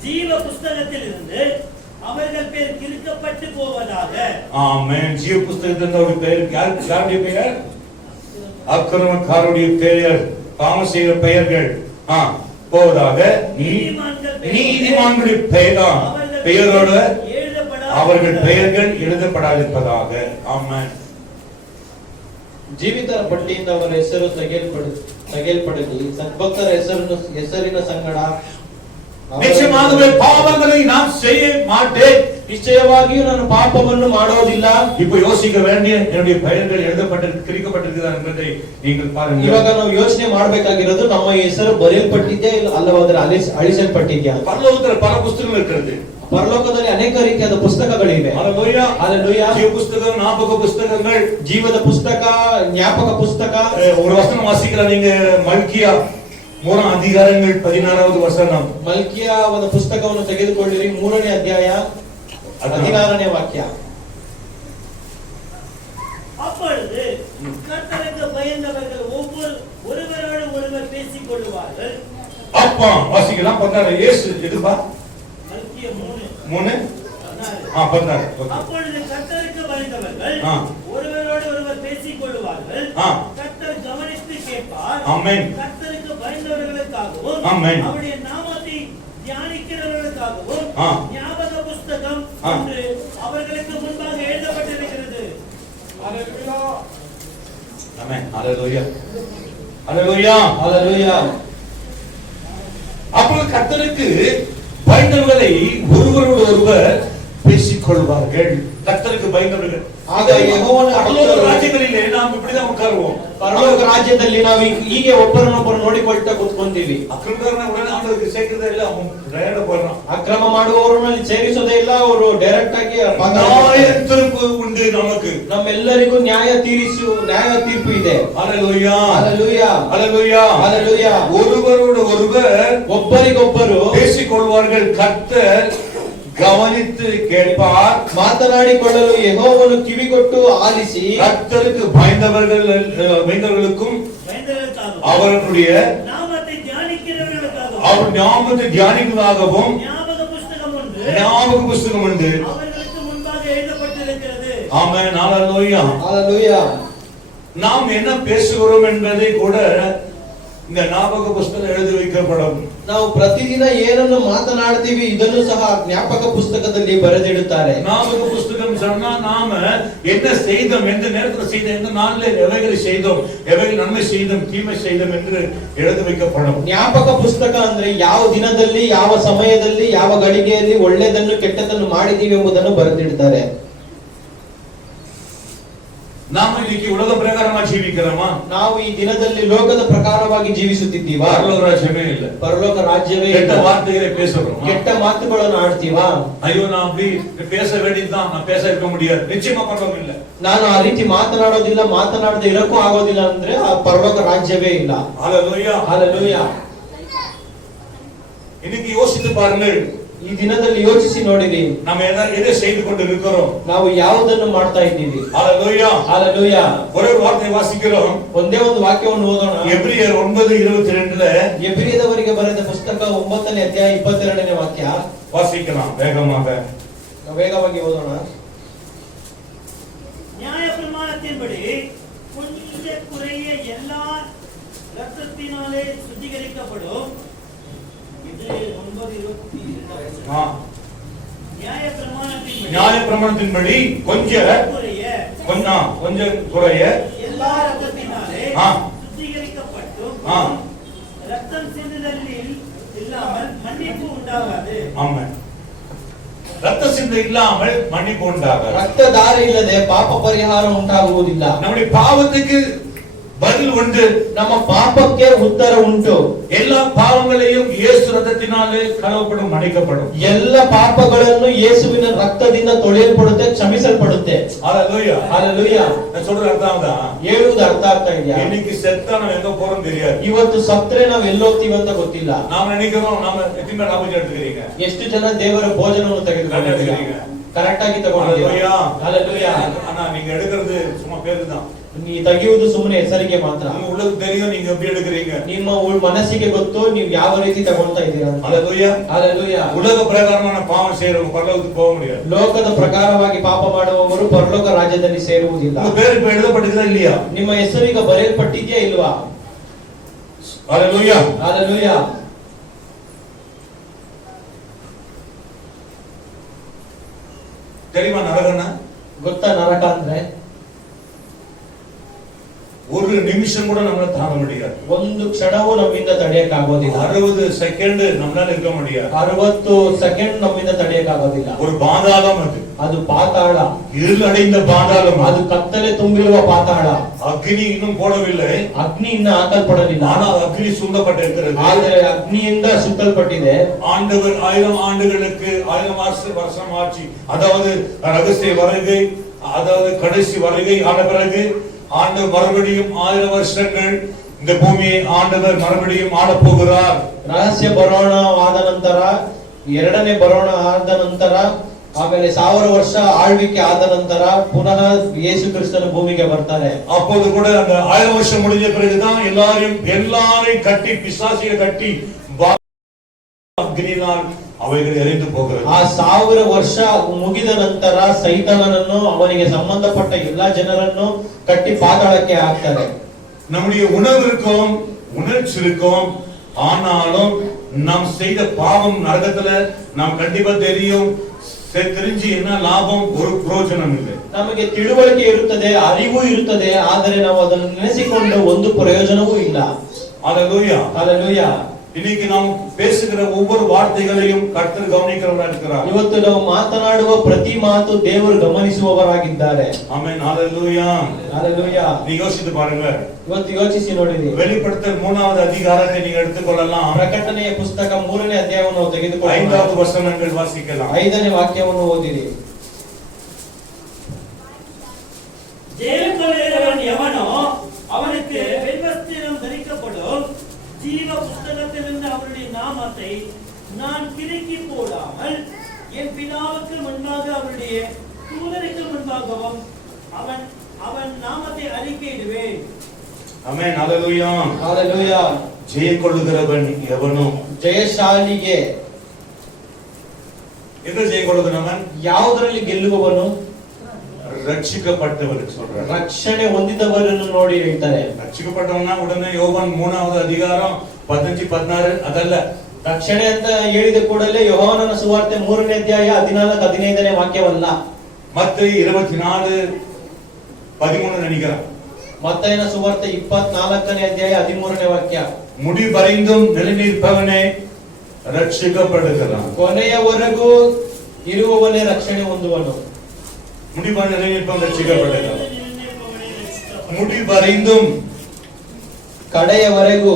ஜீவ புஸ்தகத்திலிருந்து அவர்கள் பேர் கிறுக்கப்பட்டு போவதாக. ஆமென். ஜீவ புஸ்தகத்திலிருந்து அவருடைய பெயர் யாருடைய பெயர்? அக்கிரமக்காரருடைய பெயர், பாவம் செய்கிற பெயர்கள் போவதாக. நீதிமான்களுடைய பெயரோடு அவர்கள் பெயர்கள் எழுதப்படாதிருப்பதாக. ಆಮೆನ್. ಜೀವಿತರ ಪಟ್ಟಿಯಿಂದ ಅವರ ಹೆಸರು ತೆಗೆಯಲ್ಪಡಲಿ, ಸದ್ಭಕ್ತರ ಹೆಸರಿನ ಸಂಗಡ ನಿಶ್ಚಯವಾಗಲೇ ಪಾಪங்களை நான் செய்ய மாட்டேன், ನಿಶ್ಚಯವಾಗಿಯೂ ನಾನು ಪಾಪವನ್ನು ಮಾಡೋದಿಲ್ಲ. இப்போ யோசிக்க வேண்டிய என்னுடைய பெயர்கள் கிறுக்கப்பட்டிருக்கிறதா என்பதை நீங்கள் பாருங்கள். ಇವಾಗ ನಾವು ಯೋಚನೆ ಮಾಡಬೇಕಾಗಿರೋದು ನಮ್ಮ ಹೆಸರು ಬರೆಯಲ್ಪಟ್ಟಿದೆಯಾ ಅಲ್ಲವಾದ್ರೆ ಅಳಿಸಲ್ಪಟ್ಟಿದೆಯಾ? பரலோகத்தில் பல புத்தகங்கள் இருக்கிறது. ಪರಲೋಕದಲ್ಲಿ ಅನೇಕ ರೀತಿಯಾದ ಪುಸ್ತಕಗಳಿವೆ. ಹಲ್ಲೆಲೂಯಾ. ಹಲ್ಲೆಲೂಯಾ. ಜೀವ ಪುಸ್ತಕ, ಜ್ಞಾಪಕ ಪುಸ್ತಕங்கள், ಜೀವದ ಪುಸ್ತಕ, ಜ್ಞಾಪಕ ಪುಸ್ತಕ. ஒரு வசனம் வாசிக்கலாம் நீங்க, மல்கியா 3 அதிகாரங்கள் 16வது வசனம். ಮಲ್ಕಿಯಾ ಒಂದು ಪುಸ್ತಕವನ್ನು ತೆಗೆದುಕೊಳ್ಳಿರಿ, 3ನೇ ಅಧ್ಯಾಯ 16ನೇ ವಾಕ್ಯ. அப்பொழுது கர்த்தருக்கு பயந்தவர்கள் ஒருவரோடு ஒருவர் பேசிக் கொள்வார்கள். அப்பா வாசிக்கலாம். 16 இயேசு எதுபா? மல்கியா 3 16. அப்பொழுது கர்த்தருக்கு பயந்தவர்கள் ஒருவரோடு ஒருவர் பேசிக் கொள்வார்கள். கர்த்தர் கவனித்து கேட்பார். ஆமென். கர்த்தருக்கு பயந்தவர்களுக்காகவும் அவருடைய நாமத்தை தியானிக்கிறவர்களுக்காகவும் ஞாபக புஸ்தகம் ஒன்று அவர்களுக்கு முன்பாக எழுதப்பட்டிருக்கிறது. ஹல்லேலூயா. ஆமென். ஹல்லேலூயா. ஹல்லேலூயா. ஹல்லேலூயா. அப்பொழுது கர்த்தருக்கு பயந்தவர்களை ஒருவரோடு ஒருவர் பேசிக் கொள்வார்கள். கர்த்தருக்கு பயந்தவர்கள். ಆಗ ಯೆಹೋವನ ಪರಲೋಕ ರಾಜ್ಯದಲ್ಲಿ ನಾವು இப்படிதான் உட்காருவோம். ಪರಲೋಕ ರಾಜ್ಯದಲ್ಲಿ ನಾವು ಹೀಗೆ ಒಬ್ಬರನ್ನೊಬ್ಬರು ನೋಡಿಕೊಳ್ತಾ ಕೂತ್ಕೊಂತೀವಿ. ಅಕ್ರಮಕಾರನ ಉಡನೆ ಆಂಡವರಿಗೆ ಸೇರಿಸದೇ ಇಲ್ಲ, ಅವನು ಡೈರೆಕ್ಟ್ போறான். ಅಕ್ರಮ ಮಾಡುವವರನ್ನು ಸೇರಿಸೋದೇ ಇಲ್ಲ, ಅವರು ಡೈರೆಕ್ಟ್ ಆಗಿ ನ್ಯಾಯ ತೀರ್ಪು ಉಂಟು ನಮಗೆ. ನಮ್ಮೆಲ್ಲರಿಗೂ ನ್ಯಾಯ ತೀರ್ಪು ಇದೆ. ಹಲ್ಲೆಲೂಯಾ. ಹಲ್ಲೆಲೂಯಾ. ಹಲ್ಲೆಲೂಯಾ. ಹಲ್ಲೆಲೂಯಾ. ஒருவரோடு ஒருவர் ಒಬ್ಬರಿಗೊಬ್ಬರು பேசிக்கொள்வார்கள். கர்த்தர் கவனித்து கேட்பார். ಮಾತನಾಡಿಕೊಳ್ಳಲು ಯೆಹೋವನು ಕಿವಿಗೊಟ್ಟು ಆಲಿಸಿ, கர்த்தருக்கு பயந்தவர்களுக்கும் அவர்களுடைய நாமத்தை தியானிக்கிறவர்களுக்காகவும் அவர் நாமத்தை தியானிக்கிறதாகவும் ஞாபக புஸ்தகம் உண்டு அவர்களுக்கு முன்பாக எழுதப்பட்டிருக்கிறது. ஆமென். ஹல்லேலூயா. ஹல்லேலூயா. நாம் என்ன பேசுகிறோம் என்பதை கூட இந்த ஞாபக புஸ்தகம் எழுதி வைக்கப்படும். ನಾವು ಪ್ರತಿದಿನ ಏನನ್ನು ಮಾತನಾಡ್ತೀವಿ ಇದನ್ನು ಸಹ ಜ್ಞಾಪಕ ಪುಸ್ತಕದಲ್ಲಿ ಬರೆದಿಡುತ್ತಾರೆ. ஞாபக புஸ்தகம் சொன்னா நாம என்ன செய்தோம், எந்த நேரத்தில் செய்தோம், எந்த நாளில் எவைகளை செய்தோம், எவைகள் நன்மை செய்தோம், தீமை செய்தோம் என்று எழுதி வைக்கப்படும். ಜ್ಞಾಪಕ ಪುಸ್ತಕ ಅಂದ್ರೆ ಯಾವ ದಿನದಲ್ಲಿ, ಯಾವ ಸಮಯದಲ್ಲಿ, ಯಾವ ಗಳಿಗೆಯಲ್ಲಿ ಒಳ್ಳೆಯದನ್ನು ಕೆಟ್ಟದನ್ನು ಮಾಡಿದೀವಿ ಎಂಬುದನ್ನು ಬರೆದಿಡ್ತಾರೆ. ನಾವು ಇದಕ್ಕೆ ಉಲಗ ಪ್ರಕಾರವಾಗಿ ಜೀವಿக்கிறோமா? ನಾವು ಈ ದಿನದಲ್ಲಿ ಲೋಕದ ಪ್ರಕಾರವಾಗಿ ಜೀವಿಸುತ್ತಿದ್ದೀವಾ? ಪರಲೋಕ ರಾಜ್ಯವೇ ಇಲ್ಲ. ಪರಲೋಕ ರಾಜ್ಯವೇ கெட்ட ಇಲ್ಲ. வார்த்தைகளை பேசுறோம். ಕೆಟ್ಟ ಮಾತುಗಳನ್ನು ಆಡ್ತೀವಾ? ஐயோ நான் அப்படி பேச வேண்டியதுதான், நான் பேச இருக்க முடியாது. நிச்சயமா பரலோகம் இல்ல. ನಾನು ಆ ರೀತಿ ಮಾತನಾಡೋದಿಲ್ಲ, ಮಾತನಾಡದೆ ಇರಕ್ಕೂ ಆಗೋದಿಲ್ಲ ಅಂದ್ರೆ ಆ ಪರಲೋಕ ರಾಜ್ಯವೇ ಇಲ್ಲ. ஹalleluya. ಹಲ್ಲೆಲೂಯಾ. இன்னைக்கு யோசித்து பாருங்கள், ಈ ದಿನದಲ್ಲಿ ಯೋಚಿಸಿ ನೋಡಿರಿ, நம்ம எதை செய்து கொண்டு இருக்கிறோம். ನಾವು ಯಾವುದನ್ನು ಮಾಡ್ತಾ ಇದ್ದೀವಿ. ஹalleluya. ಹಲ್ಲೆಲೂಯಾ. ஒரே ஒரு வார்த்தை வாசிக்கிறோம். ಒಂದೇ ಒಂದು ವಾಕ್ಯವನ್ನು ಓದೋಣ. எபிரியர் 9:22ல ಎಬ್ರಿಯದವರಿಗೆ ಬರೆದ ಪುಸ್ತಕ 9ನೇ ಅಧ್ಯಾಯ 22ನೇ ವಾಕ್ಯ வாசிக்கலாம் வேகமாக. ವೇಗವಾಗಿ ಓದೋಣ. நியாய பிரமாணத்தின்படி கொஞ்ச குறைய எல்லா ரத்தத்தினாலே சுத்திகரிக்கப்படும். இது 9:22. ஆ. நியாய பிரமாணத்தின்படி கொஞ்சம் குறைய எல்லா ரத்தத்தினாலே ஆ. சுத்திகரிக்கப்பட்டும் ஆ. ரத்தம் சிந்துதலில் இல்லாமல் மன்னிப்பு உண்டாகாது. ஆமென். ரத்த சிந்தை இல்லாமல் மன்னிப்பு உண்டாகாது. ರಕ್ತಧಾರ ಇಲ್ಲದೆ ಪಾಪ ಪರಿಹಾರ ಉಂಟಾಗುವುದಿಲ್ಲ. நம்முடைய பாவத்துக்கு பதில் உண்டு. ನಮ್ಮ ಪಾಪಕ್ಕೆ ಉತ್ತರ ಉಂಟು. எல்லா பாவங்களையும் இயேசு ரத்தத்தினாலே கழுவப்படும், மன்னிக்கப்படும். ಎಲ್ಲ ಪಾಪಗಳನ್ನು ಯೇಸುವಿನ ರಕ್ತದಿಂದ ತೊಳೆಯಲ್ಪಡುತ್ತೆ, ಕ್ಷಮಿಸಲ್ಪಡುತ್ತೆ. ஹalleluya. ಹಲ್ಲೆಲೂಯಾ. நான் சொல்றது அர்த்தம்தா? ಹೇಳುವುದು ಅರ್ಥ ಆಗ್ತಾ ಇದೆಯಾ? இன்னைக்கு செத்தா நம்ம எங்க போறோம் தெரியாது. ಇವತ್ತು ಸತ್ರೆ ನಾವು ಎಲ್ಲೋಗ್ತೀವಿ ಅಂತ ಗೊತ್ತಿಲ್ಲ. நாம நினைக்கிறோம் நாம எத்தனை லாபம் எடுத்துக்கிறீங்க. ಎಷ್ಟು ಜನ ದೇವರ ಭೋಜನವನ್ನು ತೆಗೆದುಕೊಂಡಿದ್ದೀರಾ? ಕರೆಕ್ಟ್ ಆಗಿ ತಗೊಂಡಿದ್ದೀರಾ? ಹಲ್ಲೆಲೂಯಾ. ஆனா நீங்க எடுக்கிறது சும்மா பேருதான். ನೀ ತೆಗೆಯುವುದು ಸುಮ್ಮನೆ ಹೆಸರಿಗೆ ಮಾತ್ರ. ನಿಮ್ಮ உள்ளது தெரியும் நீங்க எப்படி எடுக்கிறீங்க. ನಿಮ್ಮ ಮನಸ್ಸಿಗೆ ಗೊತ್ತು ನೀವು ಯಾವ ರೀತಿ ತಗೊಳ್ತಾ ಇದ್ದೀರಾ ಅಂತ. ஹalleluya. ಹಲ್ಲೆಲೂಯಾ. உலக பிரகாரமான பாவம் செய்றவங்க பரலோகத்துக்கு போக முடியாது. ಲೋಕದ ಪ್ರಕಾರವಾಗಿ ಪಾಪ ಮಾಡುವವರು ಪರಲೋಕ ರಾಜ್ಯದಲ್ಲಿ ಸೇರುವುದಿಲ್ಲ. உங்க பேர் இப்ப எழுதப்பட்டிருக்குதா இல்லையா? ನಿಮ್ಮ ಹೆಸರಿಗೆ ಬರೆಯಲ್ಪಟ್ಟಿದೆಯಾ ಇಲ್ವಾ? ஹalleluya. ಹಲ್ಲೆಲೂಯಾ. தெரியுமா நரகம்னா? ಗೊತ್ತಾ ನರಕ ಅಂದ್ರೆ? ஒரு நிமிஷம் கூட நம்மளால தாங்க முடியாது. ಒಂದು ಕ್ಷಣವೂ ನಮ್ಮಿಂದ ತಡೆಯಕ್ಕಾಗೋದಿಲ್ಲ. 60 ಸೆಕೆಂಡ್ நம்மளால இருக்க முடியாது. 60 ಸೆಕೆಂಡ್ ನಮ್ಮಿಂದ ತಡೆಯಕ್ಕಾಗೋದಿಲ್ಲ. ஒரு பாதாளம் அது. ಅದು ಪಾತಾಳ. இருள் அடைந்த பாதாளம். ಅದು ಕತ್ತಲೆ ತುಂಬಿರುವ ಪಾತಾಳ. அக்னி இன்னும் போடவில்லை. ಅಗ್ನಿ ಇನ್ನ ಹಾಕಲ್ಪಡಲಿಲ್ಲ. ஆனால் அக்னி சுந்தப்பட்டிருக்கிறது. ಆದರೆ ಅಗ್ನಿಯಿಂದ ಸುತ್ತಲ್ಪಟ್ಟಿದೆ. ஆண்டவர் 1000 ஆண்டுகளுக்கு 1000 வருஷம் ஆட்சி, அதாவது ரகசிய வருகை, அதாவது கடைசி வருகை ஆன பிறகு ஆண்டவர் மறுபடியும் 1000 வருஷங்கள் இந்த பூமியை ஆண்டவர் மறுபடியும் ஆள போகிறார். ರಹಸ್ಯ ಬರೋಣವಾದ ನಂತರ, ಎರಡನೇ ಬರೋಣ ಆದ ನಂತರ, ಆಮೇಲೆ 1000 ವರ್ಷ ಆಳ್ವಿಕೆ ಆದ ನಂತರ ಪುನಃ ಯೇಸು ಕ್ರಿಸ್ತನ ಭೂಮಿಗೆ ಬರ್ತಾರೆ. அப்போது கூட அந்த 1000 வருஷம் முடிஞ்ச பிறகுதான் எல்லாரையும் கட்டி பிசாசியை கட்டி அக்னினால் அவைகள் எரிந்து போகிறது. ಆ 1000 ವರ್ಷ ಮುಗಿದ ನಂತರ ಸೈತಾನನನ್ನು ಅವನಿಗೆ ಸಂಬಂಧಪಟ್ಟ ಎಲ್ಲಾ ಜನರನ್ನು ಕಟ್ಟಿ ಪಾತಾಳಕ್ಕೆ ಹಾಕ್ತಾರೆ. நம்முடைய உணர்விற்கும் உணர்ச்சிருக்கும், ஆனாலும் நாம் செய்த பாவம் நரகத்துல நாம் கண்டிப்பா தெரியும். தெரிஞ்சு என்ன லாபம்? ஒரு பிரயோஜனம் இல்லை. ನಮಗೆ ತಿಳುವಳಿಕೆ ಇರುತ್ತದೆ, ಅರಿವು ಇರುತ್ತದೆ, ಆದರೆ ನಾವು ಅದನ್ನು ನೆನೆಸಿಕೊಂಡು ಒಂದು ಪ್ರಯೋಜನವೂ ಇಲ್ಲ. ஹalleluya. ಹಲ್ಲೆಲೂಯಾ. இன்னைக்கு நாம் பேசுகிற ஒவ்வொரு வார்த்தைகளையும் கர்த்தர் கவனிக்கிறவரா இருக்கிறார். ಇವತ್ತು ನಾವು ಮಾತನಾಡುವ ಪ್ರತಿ ಮಾತು ದೇವರು ಗಮನಿಸುವವರಾಗಿದ್ದಾರೆ. ஆமென். ஹalleluya. ಹಲ್ಲೆಲೂಯಾ. நீ யோசித்து பாருங்க. ಇವತ್ತು ಯೋಚಿಸಿ ನೋಡಿರಿ. வெளிப்படுத்தல் 3வது அதிகாரத்தை நீங்க எடுத்துக்கொள்ளலாம். ಪ್ರಕಟಣೆಯ ಪುಸ್ತಕ 3ನೇ ಅಧ್ಯಾಯವನ್ನು ನಾವು ತೆಗೆದುಕೊಳ್ಳೋಣ. 5வது வசனங்கள் வாசிக்கலாம். 5ನೇ ವಾಕ್ಯವನ್ನು ಓದಿರಿ. ஜெயங்கொள்கிறவன் எவனோ அவனுக்கு வெண்வஸ்திரம் தரிக்கப்படும். ஜீவ புஸ்தகத்திலிருந்து அவருடைய நாமத்தை நான் கிறுக்கி போடாமல் என் பிதாவுக்கு முன்பாக அவருடைய தூதருக்கு முன்பாகவும் அவன் நாமத்தை அறிக்கையிடுவேன். ஆமென். ஹalleluya. ಹಲ್ಲೆಲೂಯಾ. ஜெயம் கொள்ளுகிறவன் எவனோ. ಜಯಶಾಲಿಗೆ எது ஜெயம் கொள்ளுகிறவன்? ಯಾವುದರಲ್ಲಿ ಗೆಲ್ಲುವವನು? ரட்சிக்கப்பட்டவருக்கு சொல்றார். ರಕ್ಷಣೆ ಹೊಂದಿದವರನ್ನು ನೋಡಿ ಹೇಳ್ತಾರೆ. ரட்சிக்கப்பட்டவனா உடனே யோவான் 3வது அதிகாரம் 15 16 அதல்ல. ರಕ್ಷಣೆ ಅಂತ ಹೇಳಿದ ಕೂಡಲೇ ಯೋಹಾನನ ಸುವಾರ್ತೆ 3ನೇ ಅಧ್ಯಾಯ 14 15ನೇ ವಾಕ್ಯವಲ್ಲ. மத்தேயு 24 13 நினைக்கிறேன். ಮತ್ತಾಯನ ಸುವಾರ್ತೆ 24ನೇ ಅಧ್ಯಾಯ 13ನೇ ವಾಕ್ಯ. முடிவடைந்தும் நிலைநிற்பவனே ரட்சிக்கப்படுகிறான். ಕೊನೆಯವರೆಗೂ ಇರುವವನೇ ರಕ್ಷಣೆ ಹೊಂದುವನು. முடிவடைந்து நிலைநிற்பவன் ரட்சிக்கப்படுகிறான். முடிவடைந்தும் ಕಡೆಯವರೆಗೂ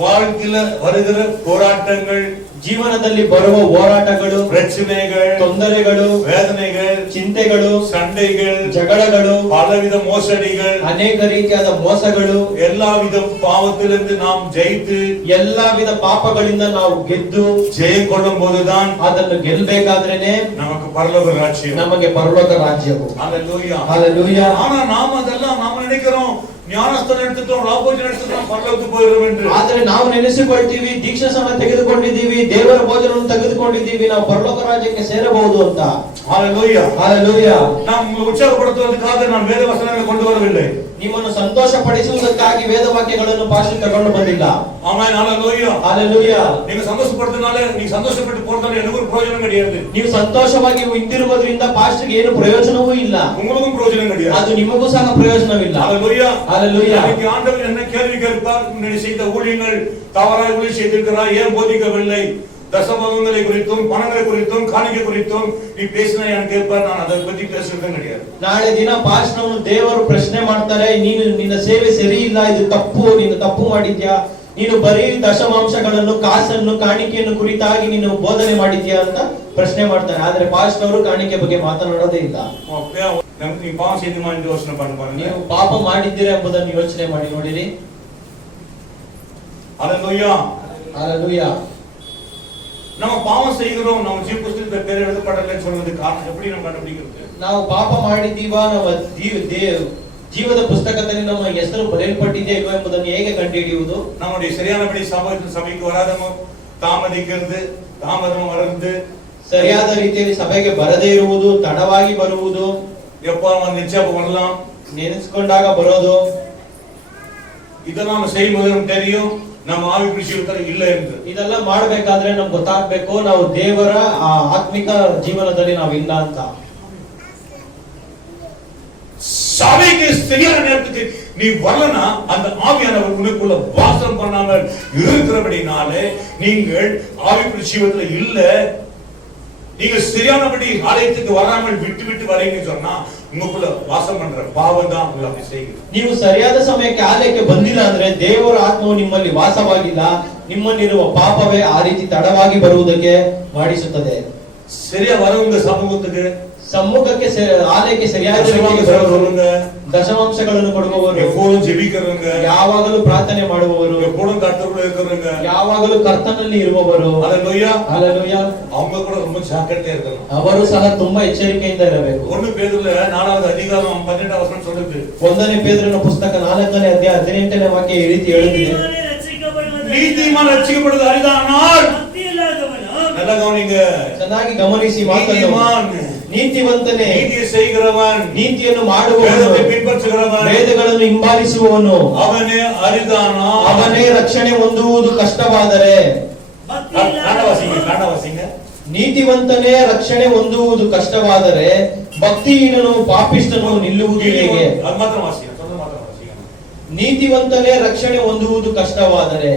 வாழ்க்கையில வருகிற போராட்டங்கள், ಜೀವನದಲ್ಲಿ ಬರುವ ಹೋರಾಟಗಳು, பிரச்சனைகள், ತೊಂದರೆಗಳು, வேதனைகள், ಚಿಂತೆಗಳು, சண்டைகள், ಜಗಳಗಳು, பலவித மோசடிகள், ಅನೇಕ ರೀತಿಯಾದ ಮೋಸಗಳು, எல்லா வித பாவத்திலிருந்து நாம் ஜெயித்து ಎಲ್ಲಾ ವಿಧ ಪಾಪಗಳಿಂದ ನಾವು ಗೆದ್ದು ஜெயம் கொள்ளும் போதுதான் ಅದನ್ನು ಗೆಲ್ಲಬೇಕಾದ್ರೇನೆ நமக்கு பரலோக ராஜ்யம். ನಮಗೆ ಪರಲೋಕ ರಾಜ್ಯವು. ஹalleluya. ஹalleluya. ஆனா நாம நினைக்கிறோம் ಜ್ಞಾನಸ್ನಾನ எடுத்துட்டோம், ರಾಭೋಜನ எடுத்துட்டோம், ಪರಲೋಕಕ್ಕೆ போயிடுவோம் என்று. ಆದರೆ ನಾವು ನೆನೆಸಿಕೊಳ್ತೀವಿ, ದೀಕ್ಷಾಸ್ನಾನ ತೆಗೆದುಕೊಂಡಿದ್ದೀವಿ, ದೇವರ ಭೋಜನವನ್ನು ತೆಗೆದುಕೊಂಡಿದ್ದೀವಿ, ನಾವು ಪರಲೋಕ ರಾಜ್ಯಕ್ಕೆ ಸೇರಬಹುದು ಅಂತ. ஹalleluya. ஹalleluya. ನಾವು ಉತ್ಸಾಹಪಡಿಸುವುದಕ್ಕಾக ನಾನು ವೇದ ವಚನಗಳನ್ನು ಕೊಂಡು ಬರಲಿಲ್ಲ. ನಿಮ್ಮನ್ನು ಸಂತೋಷ ಪಡಿಸುವುದಕ್ಕಾಗಿ ವೇದ ವಾಕ್ಯಗಳನ್ನು ಪಾಸ್ಟರ್ ತಗೊಂಡು ಬಂದಿಲ್ಲ. ಆಮೆನ್. ஹalleluya. ஹalleluya. ನೀವು ಸಂತೋಷಪಡ್ತನಾல ನೀವು ಸಂತೋಷಪಟ್ಟು போறதால எனக்கு ஒரு பிரயோஜனம் கிடையாது. ನೀವು ಸಂತೋಷವಾಗಿ ಹಿಂದಿರುವುದರಿಂದ ಪಾಸ್ಟರ್ಗೆ ಏನು ಪ್ರಯೋಜನವೂ ಇಲ್ಲ. உங்களுக்கும் பிரயோஜனம் கிடையாது. ಅದು ನಿಮಗೂ ಸಹ ಪ್ರಯೋಜನವಿಲ್ಲ. ஹalleluya. ஹalleluya. இன்னைக்கு ஆண்டவர் என்ன கேள்வி கேட்பார்? நீ செய்த ஊழியங்கள் தவறாக ஊழியம் செய்திருக்கிறாய், ஏன் போதிக்கவில்லை? தசமங்களை குறித்தும் பணங்களை குறித்தும் காணிக்கை குறித்தும் நீ பேசினா எனக்கு கேட்பார். நான் அதை பத்தி பேசுறது கிடையாது. ನಾಳೆ ದಿನ ಪಾಸ್ಟರ್ನು ದೇವರು ಪ್ರಶ್ನೆ ಮಾಡ್ತಾರೆ, ನೀನು ನಿನ್ನ ಸೇವೆ ಸರಿ ಇಲ್ಲ, ಇದು ತಪ್ಪು, ನೀನು ತಪ್ಪು ಮಾಡಿದ್ಯಾ, ನೀನು ಬರೀ ದಶಮಾಂಶಗಳನ್ನು, ಕಾಸನ್ನು, ಕಾಣಿಕೆಯನ್ನು ಕುರಿತಾಗಿ ನೀನು ಬೋಧನೆ ಮಾಡಿದ್ಯಾ ಅಂತ ಪ್ರಶ್ನೆ ಮಾಡ್ತಾರೆ. ಆದ್ರೆ ಪಾಸ್ಟರ್ ಅವರು ಕಾಣಿಕೆ ಬಗ್ಗೆ ಮಾತನಾಡೋದೇ ಇಲ್ಲ. நீ பாவம் செய்யுமா என்று யோசனை பண்ண பாருங்க. ನೀವು ಪಾಪ ಮಾಡಿದ್ದೀರಾ ಎಂಬುದನ್ನು ಯೋಚನೆ ಮಾಡಿ ನೋಡಿರಿ. ஹalleluya. ஹalleluya. நம்ம பாவம் செய்கிறோம், நம்ம ஜீவ புஸ்தகத்துல பேர் எழுதப்படலைன்னு சொல்றது காரணம் எப்படி நம்ம கண்டுபிடிக்கிறது? ನಾವು ಪಾಪ ಮಾಡಿದ್ದೀವಾ, ನಮ್ಮ ಜೀವದ ಪುಸ್ತಕದಲ್ಲಿ ನಮ್ಮ ಹೆಸರು ಬರೆಯಲ್ಪಟ್ಟಿದೆ ಇಲ್ವೋ ಎಂಬುದನ್ನು ಹೇಗೆ ಕಂಡುಹಿಡಿಯುವುದು? நம்முடைய சரியானபடி சபைக்கு வராதமோ, தாமதம் வளர்ந்து, ಸರಿಯಾದ ರೀತಿಯಲ್ಲಿ ಸಭೆಗೆ ಬರದೇ ಇರುವುದು, ತಡವಾಗಿ ಬರುವುದು, எப்போ அவன் நிச்சயம் வரலாம், ನೆನೆಸಿಕೊಂಡಾಗ ಬರೋದು, இதெல்லாம் நம்ம செய்யும்போது நமக்கு தெரியும் நம்ம ஆவிக்குரிய ஜீவிதத்துல இல்ல என்று. ಇದೆಲ್ಲ ಮಾಡಬೇಕಾದ್ರೆ ನಮ್ಗೆ ಗೊತ್ತಾಗಬೇಕು ನಾವು ದೇವರ ಆತ್ಮಿಕ ಜೀವನದಲ್ಲಿ ನಾವಿಲ್ಲ ಅಂತ. சபைக்கு சரியான நேரத்துக்கு நீ வரலனா அந்த ஆவியானவர் உனக்குள்ள வாசம் பண்ணாமல் இருக்கிறபடினாலே நீங்கள் ஆவிக்குரிய ஜீவிதத்துல இல்ல. நீங்க சரியானபடி ஆலயத்துக்கு வராமல் விட்டு வரீங்கன்னு சொன்னா உங்களுக்குள்ள வாசம் பண்ற பாவம் தான் உங்களை அப்படி செய்யுது. ನೀವು ಸರಿಯಾದ ಸಮಯಕ್ಕೆ ಆಲಯಕ್ಕೆ ಬಂದಿಲ್ಲ ಅಂದ್ರೆ ದೇವರ ಆತ್ಮವು ನಿಮ್ಮಲ್ಲಿ ವಾಸವಾಗಿಲ್ಲ, ನಿಮ್ಮಲ್ಲಿರುವ ಪಾಪವೇ ಆ ರೀತಿ ತಡವಾಗಿ ಬರುವುದಕ್ಕೆ ಮಾಡಿಸುತ್ತದೆ. சரியா வரவங்க ಸಮ್ಮುಖಕ್ಕೆ ಆಲಯಕ್ಕೆ ಸರಿಯಾದ ರೀತಿಯಲ್ಲಿ ಬರುವವರು, ದಶಮಾಂಶಗಳನ್ನು ಕೊಡುವವರು, எப்போதும் ஜெபிக்கிறவங்க, ಯಾವಾಗಲೂ ಪ್ರಾರ್ಥನೆ ಮಾಡುವವರು, எப்போதும் கர்த்தருக்குள்ள இருக்கிறவங்க, ಯಾವಾಗಲೂ ಕರ್ತನಲ್ಲಿ ಇರುವವರು, ஹalleluya, ஹalleluya, அவங்க கூட ரொம்ப ஜாக்கிரதையா இருக்கணும். ಅವರು ಸಹ ತುಂಬಾ ಎಚ್ಚರಿಕೆಯಿಂದ ಇರಬೇಕು. 1 பேதுருல 4வது அதிகாரம் 18வது வசனம் சொல்லுது. 1ನೇ ಪೇತ್ರನ ಪುಸ್ತಕ 4ನೇ ಅಧ್ಯಾಯ 18ನೇ ವಾಕ್ಯ ಈ ರೀತಿ ಹೇಳುತ್ತಿದೆ, நீதிமான் ரட்சிக்கப்படுவது அரிதானால், நல்லா கவனிங்க, ಚೆನ್ನಾಗಿ ಗಮನಿಸಿ ಮಾತನ್ನು, ನೀತಿವಂತನೇ, நீதியை செய்கிறவன், ನೀತಿಯನ್ನು ಮಾಡುವವನು, வேதத்தை பின்பற்றுகிறவன், ವೇದಗಳನ್ನು ಹಿಂಬಾಲಿಸುವವನು, ಅವನೇ ಅರಿದಾನ, ಅವನೇ ರಕ್ಷಣೆ ಹೊಂದುವುದು ಕಷ್ಟವಾದರೆ, ಕಾಣವಾಸಿಂಗ, ನೀತಿವಂತನೇ ರಕ್ಷಣೆ ಹೊಂದುವುದು ಕಷ್ಟವಾದರೆ ಭಕ್ತಿಹೀನನು ಪಾಪಿಷ್ಠನು ನಿಲ್ಲುವುದು ಹೇಗೆ? ಅದು ಮಾತ್ರ ವಾಸಿಂಗ, ನೀತಿವಂತನೇ ರಕ್ಷಣೆ ಹೊಂದುವುದು ಕಷ್ಟವಾದರೆ,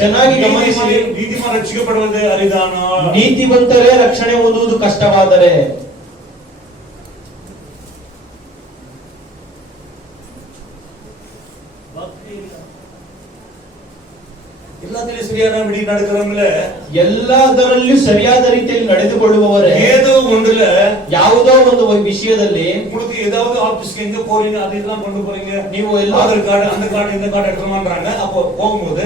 ಚೆನ್ನಾಗಿ ಗಮನಿಸಿ, ನೀತಿಮಾನ್ ರಕ್ಷಿಸಲ್ಪಡುವುದು ಅರಿದಾನ, ನೀತಿವಂತರೇ ರಕ್ಷಣೆ ಹೊಂದುವುದು ಕಷ್ಟವಾದರೆ, எல்லாத்திலும் சரியான விடி நடக்கிறவங்களே, ಎಲ್ಲದರಲ್ಲಿಯೂ ಸರಿಯಾದ ರೀತಿಯಲ್ಲಿ ನಡೆದುಕೊಳ್ಳುವವರೇ, ஏதோ ஒன்றுல ಯಾವುದೋ ಒಂದು ವಿಷಯದಲ್ಲಿ உங்களுக்கு ஏதாவது ஆபீஸ்க்கு எங்க போறீங்க அது இதெல்லாம் கொண்டு போறீங்க, ನೀವು ಎಲ್ಲ ஆதார் கார்டு அந்த கார்டு இந்த கார்டு எடுத்துமான்றாங்க. அப்போ போகும்போது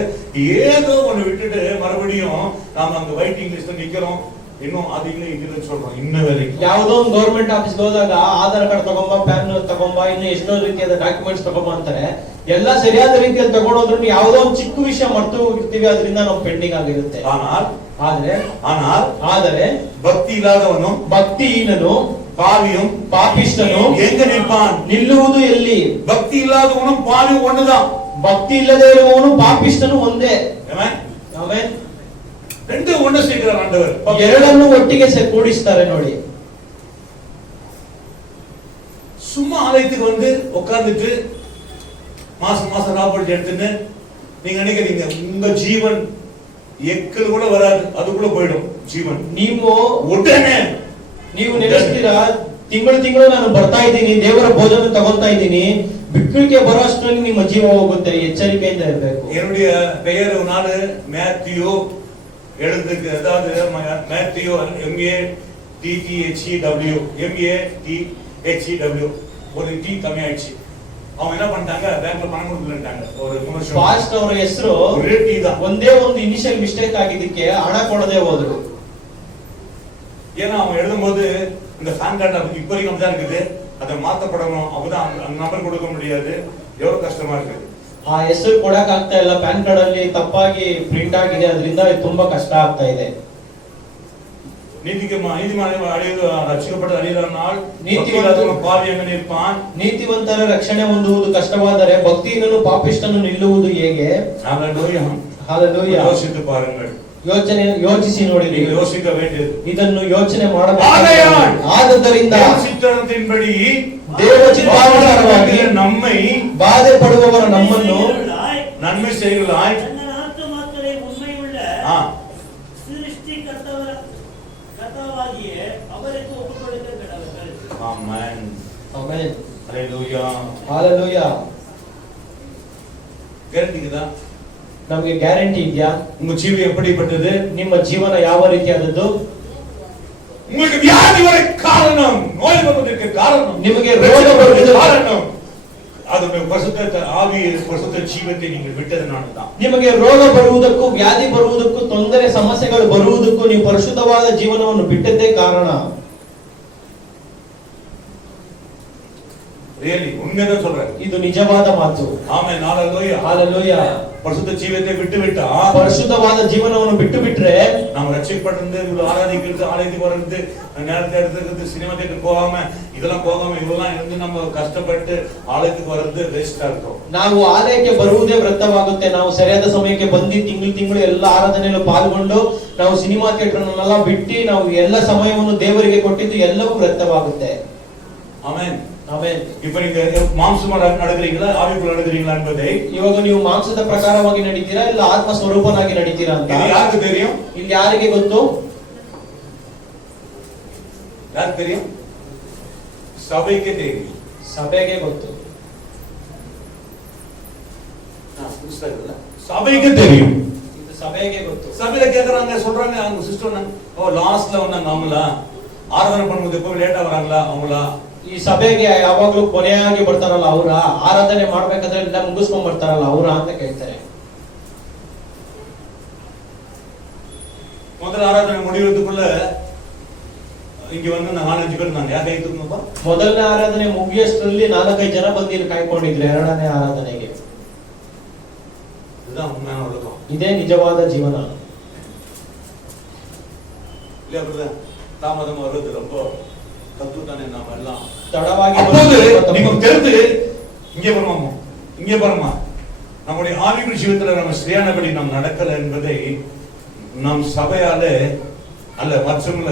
ஏதோ ஒண்ணு விட்டுட்டு மறுபடியும் நாம அங்க வெயிட்டிங் லிஸ்ட்ல நிக்கிறோம், இன்னும் அது இல்ல இதுன்னு சொல்றோம். இன்ன வரைக்கும் ಯಾವುದೋ ಒಂದು ಗವರ್ಮೆಂಟ್ ಆಫೀಸ್ ಹೋದಾಗ ಆಧಾರ್ ಕಾರ್ಡ್ ತಗೊಂಬ, ಪ್ಯಾನ್ ತಗೊಂಬ, ಇನ್ನು ಎಷ್ಟೋ ರೀತಿಯಾದ ಡಾಕ್ಯುಮೆಂಟ್ಸ್ ತಗೊಂಬ ಅಂತಾರೆ. ಎಲ್ಲ ಸರಿಯಾದ ರೀತಿಯಲ್ಲಿ ತಗೊಂಡೋದ್ರು ಯಾವುದೋ ಒಂದು ಚಿಕ್ಕ ವಿಷಯ ಮರ್ತು ಹೋಗಿರ್ತೀವಿ, ಅದರಿಂದ ನಾವು ಪೆಂಡಿಂಗ್ ಆಗಿರುತ್ತೆ. ಆದರೆ ಭಕ್ತಿ ಇಲ್ಲದವನು, ಭಕ್ತಿಹೀನನು, பாவியும் ಪಾಪಿಷ್ಠನು எங்க நிற்பான்? ನಿಲ್ಲುವುದು ಎಲ್ಲಿ? ಭಕ್ತಿ ಇಲ್ಲದವನು ಪಾವಿ ஒண்ணுதான், ಭಕ್ತಿ ಇಲ್ಲದೆ ಇರುವವನು ಪಾಪಿಷ್ಠನು ಒಂದೇ. ಆಮೆನ್. ரெண்டு ஒண்ணு சேர்க்கிறார் ஆண்டவர், ಎರಡನ್ನು ಒಟ್ಟಿಗೆ ಕೂಡಿಸ್ತಾರೆ ನೋಡಿ. சும்மா ஆலயத்துக்கு வந்து உட்கார்ந்துட்டு மாசம் ராபர்ட் எடுத்துன்னு நீங்க நினைக்கிறீங்க உங்க ஜீவன் எக்கல் கூட வராது, அதுக்குள்ள போயிடும் ஜீவன். ನೀವು உடனே ನೀವು ನೆನೆಸ್ತೀರಾ ತಿಂಗಳು ನಾನು ಬರ್ತಾ ಇದ್ದೀನಿ, ದೇವರ ಭೋಜನ ತಗೊಂತಾ ಇದ್ದೀನಿ, ಬಿಕ್ಕಳಿಗೆ ಬರೋ ಅಷ್ಟರಲ್ಲಿ ನಿಮ್ಮ ಜೀವ ಹೋಗುತ್ತೆ. ಎಚ್ಚರಿಕೆಯಿಂದ ಇರಬೇಕು. என்னுடைய பெயர் நானு மேத்யூ எழுதுக்கு, அதாவது மேத்யூ MATTHEW MATTHEW ஒரு டி கம்மி ஆயிடுச்சு. அவங்க என்ன பண்ணிட்டாங்க, பேங்க்ல பணம் கொடுக்கலன்ட்டாங்க. ஒரு விமர்சனம். ಫಾಸ್ಟ್ ಅವರ ಹೆಸರು ஒரே டி தான். ಒಂದೇ ಒಂದು ಇನಿಷಿಯಲ್ ಮಿಸ್ಟೇಕ್ ಆಗಿದ್ದಕ್ಕೆ ಹಣ ಕೊಡದೆ ಹೋದ್ರು. ஏன்னா அவங்க எழுதும்போது இந்த பேன் கார்டு இப்ப வரைக்கும் தான் இருக்குது, அதை மாத்தப்படணும். அப்பதான் அந்த நம்பர் கொடுக்க முடியாது. எவ்வளவு கஷ்டமா இருக்கு. ಆ ಹೆಸರು ಕೊಡಕ್ ಆಗ್ತಾ ಇಲ್ಲ, ಪ್ಯಾನ್ ಕಾರ್ಡ್ ಅಲ್ಲಿ ತಪ್ಪಾಗಿ ಪ್ರಿಂಟ್ ಆಗಿದೆ, ಅದರಿಂದ ತುಂಬಾ ಕಷ್ಟ ಆಗ್ತಾ ಇದೆ. நீதிமான ரட்சிக்கப்பட்ட அழியனால் நீதிವಂತನು பாவி எங்க நிற்பான். ನೀತಿವಂತರ ರಕ್ಷಣೆ ಹೊಂದುವುದು ಕಷ್ಟವಾದರೆ ಭಕ್ತಿಹೀನನು ಪಾಪಿಷ್ಠನು ನಿಲ್ಲುವುದು ಹೇಗೆ? ஹalleluya. யோசித்து பாருங்கள், ಯೋಚಿಸಿ ನೋಡಿರಿ. யோசிக்க வேண்டியது, ಇದನ್ನು ಯೋಚನೆ ಮಾಡಬೇಕು. ಆದ್ದರಿಂದ ಚಿತ್ತದಂತಿನಬಡಿ ದೇವ ಚಿತ್ತಾನುಸಾರವಾಗಿ நம்மை ಬಾಧೆ ಪಡುವವರ ನಮ್ಮನ್ನು நன்மை செய்கிறாய். அவருக்கு ஒப்புக் கொடுக்க கடவுள். ஆமென். ஆமென். ஹalleluya. ஹalleluya. ಗ್ಯಾರಂಟಿಗದಾ? ನಮಗೆ ಗ್ಯಾರಂಟಿ ಇದೆಯಾ? ನಿಮ್ಮ ಜೀವ எப்படிப்பட்டது? ನಿಮ್ಮ ಜೀವನ ಯಾವ ರೀತಿಯಾದದ್ದು? உங்களுக்கு வியாதி வர காரணம், நோய் வருவதற்கு காரணம், ನಿಮಗೆ ರೋಗ ಬರುವುದಕ್ಕೆ காரணம் ಅದು ಪರಿಶುದ್ಧ ಆವಿಯ ಪರಿಶುದ್ಧ ಜೀವத்தை நீங்கள் ಬಿಟ್ಟದனால தான். ನಿಮಗೆ ರೋಗ ಬರುವುದಕ್ಕೂ ವ್ಯಾಧಿ ಬರುವುದಕ್ಕೂ ತೊಂದರೆ ಸಮಸ್ಯೆಗಳು ಬರುವುದಕ್ಕೂ ನೀವು ಪರಿಶುದ್ಧವಾದ ಜೀವನವನ್ನು ಬಿಟ್ಟದ್ದೇ ಕಾರಣ. ರಿಯಲಿ ಉண்மைதான் சொல்றேன். ಇದು ನಿಜವಾದ ಮಾತು. ಆಮೆನ್. ஹalleluya. ஹalleluya. ಪರಿಶುದ್ಧ ಜೀವத்தை விட்டுவிட்டா, ಪರಿಶುದ್ಧವಾದ ಜೀವನವನ್ನು ಬಿಟ್ಟು ಬಿಟ್ರೆ, ನಾವು ರಕ್ಷಿಸப்பட்டிருந்து இவ்வளவு ஆராதிக்கிறது, ஆலயத்துக்கு வர்றது, நேரத்தை எடுத்துக்கிறது, சினிமா தியேட்டருக்கு போகாம இதெல்லாம் இருந்து நம்ம கஷ்டப்பட்டு ஆலயத்துக்கு வர்றது வேஸ்டா இருக்கும். ನಾವು ಆಲಯಕ್ಕೆ ಬರುವುದೇ ವ್ಯರ್ಥವಾಗುತ್ತೆ. ನಾವು ಸರಿಯಾದ ಸಮಯಕ್ಕೆ ಬಂದು ತಿಂಗಳು ಎಲ್ಲ ಆರಾಧನೆಯಲ್ಲೂ ಪಾಲ್ಗೊಂಡು ನಾವು ಸಿನಿಮಾ ಥಿಯೇಟರ್ನೆಲ್ಲ ಬಿಟ್ಟು ನಾವು ಎಲ್ಲ ಸಮಯವನ್ನು ದೇವರಿಗೆ ಕೊಟ್ಟಿದ್ದು ಎಲ್ಲವೂ ವ್ಯರ್ಥವಾಗುತ್ತೆ. ಆಮೆನ್. ಆಮೆನ್. இப்ப நீங்க மாம்சமா நடக்கிறீங்களா, ஆவிக்குள்ள நடக்கிறீங்களா என்பதை, ಇವಾಗ ನೀವು ಮಾಂಸದ ಪ್ರಕಾರವಾಗಿ ನಡೀತೀರಾ ಇಲ್ಲ ಆತ್ಮ ಸ್ವರೂಪನಾಗಿ ನಡೀತೀರಾ ಅಂತ ಯಾರಿಗೆ தெரியும்? ಇಲ್ಲಿ ಯಾರಿಗೆ ಗೊತ್ತು? ಯಾರಿಗೆ தெரியும்? சபைக்கு தெரியும். ಸಭೆಗೆ ಗೊತ್ತು. சபைக்கு தெரியும். ಇದು ಸಭೆಗೆ ಗೊತ್ತು. சபையில கேக்குறாங்க, சொல்றாங்க, அவங்க சிஸ்டர் லாஸ்ட்ல வந்தாங்க, அவங்களா ஆராதனை பண்ணும்போது எப்போ லேட்டா வராங்களா அவங்களா? ಈ ಸಭೆಗೆ ಯಾವಾಗ್ಲೂ ಕೊನೆಯಾಗಿ ಬರ್ತಾರಲ್ಲ ಅವರ, ಆರಾಧನೆ ಮಾಡ್ಬೇಕಾದ್ರೆ ಎಲ್ಲ ಮುಗಿಸ್ಕೊಂಡ್ ಬರ್ತಾರಲ್ಲ ಅವರ ಅಂತ ಕೇಳ್ತಾರೆ. ಮೊದಲ ಆರಾಧನೆ ಮುಗಿಯೋದಕ್ಕುள்ள இங்க வந்து 4-5 பேர் நான் ಯಾಕೆ ಇದ್ರೂನಪ್ಪ? ಮೊದಲನೇ ಆರಾಧನೆ ಮುಗಿಯೋಷ್ಟರಲ್ಲಿ 4-5 ಜನ ಬಂದು ಇಲ್ಲಿ ಕಾಯ್ಕೊಂಡಿದ್ರು ಎರಡನೇ ಆರಾಧನೆಗೆ. இதுதான் உண்மையான உலகம். ಇದೇ ನಿಜವಾದ ಜೀವನ. இல்ல பிரதர், தாமதம் வருது ரொம்ப கத்துட்டானே நாம எல்லாம். ತಡವಾಗಿ அப்போது நீங்க தெரிந்து இங்கே பாருமா நம்முடைய ஆவிக்குரிய ஜீவிதத்துல நம்ம சரியானபடி நாம் நடக்கல என்பதை நம் சபையாலே அல்ல மற்றவங்கள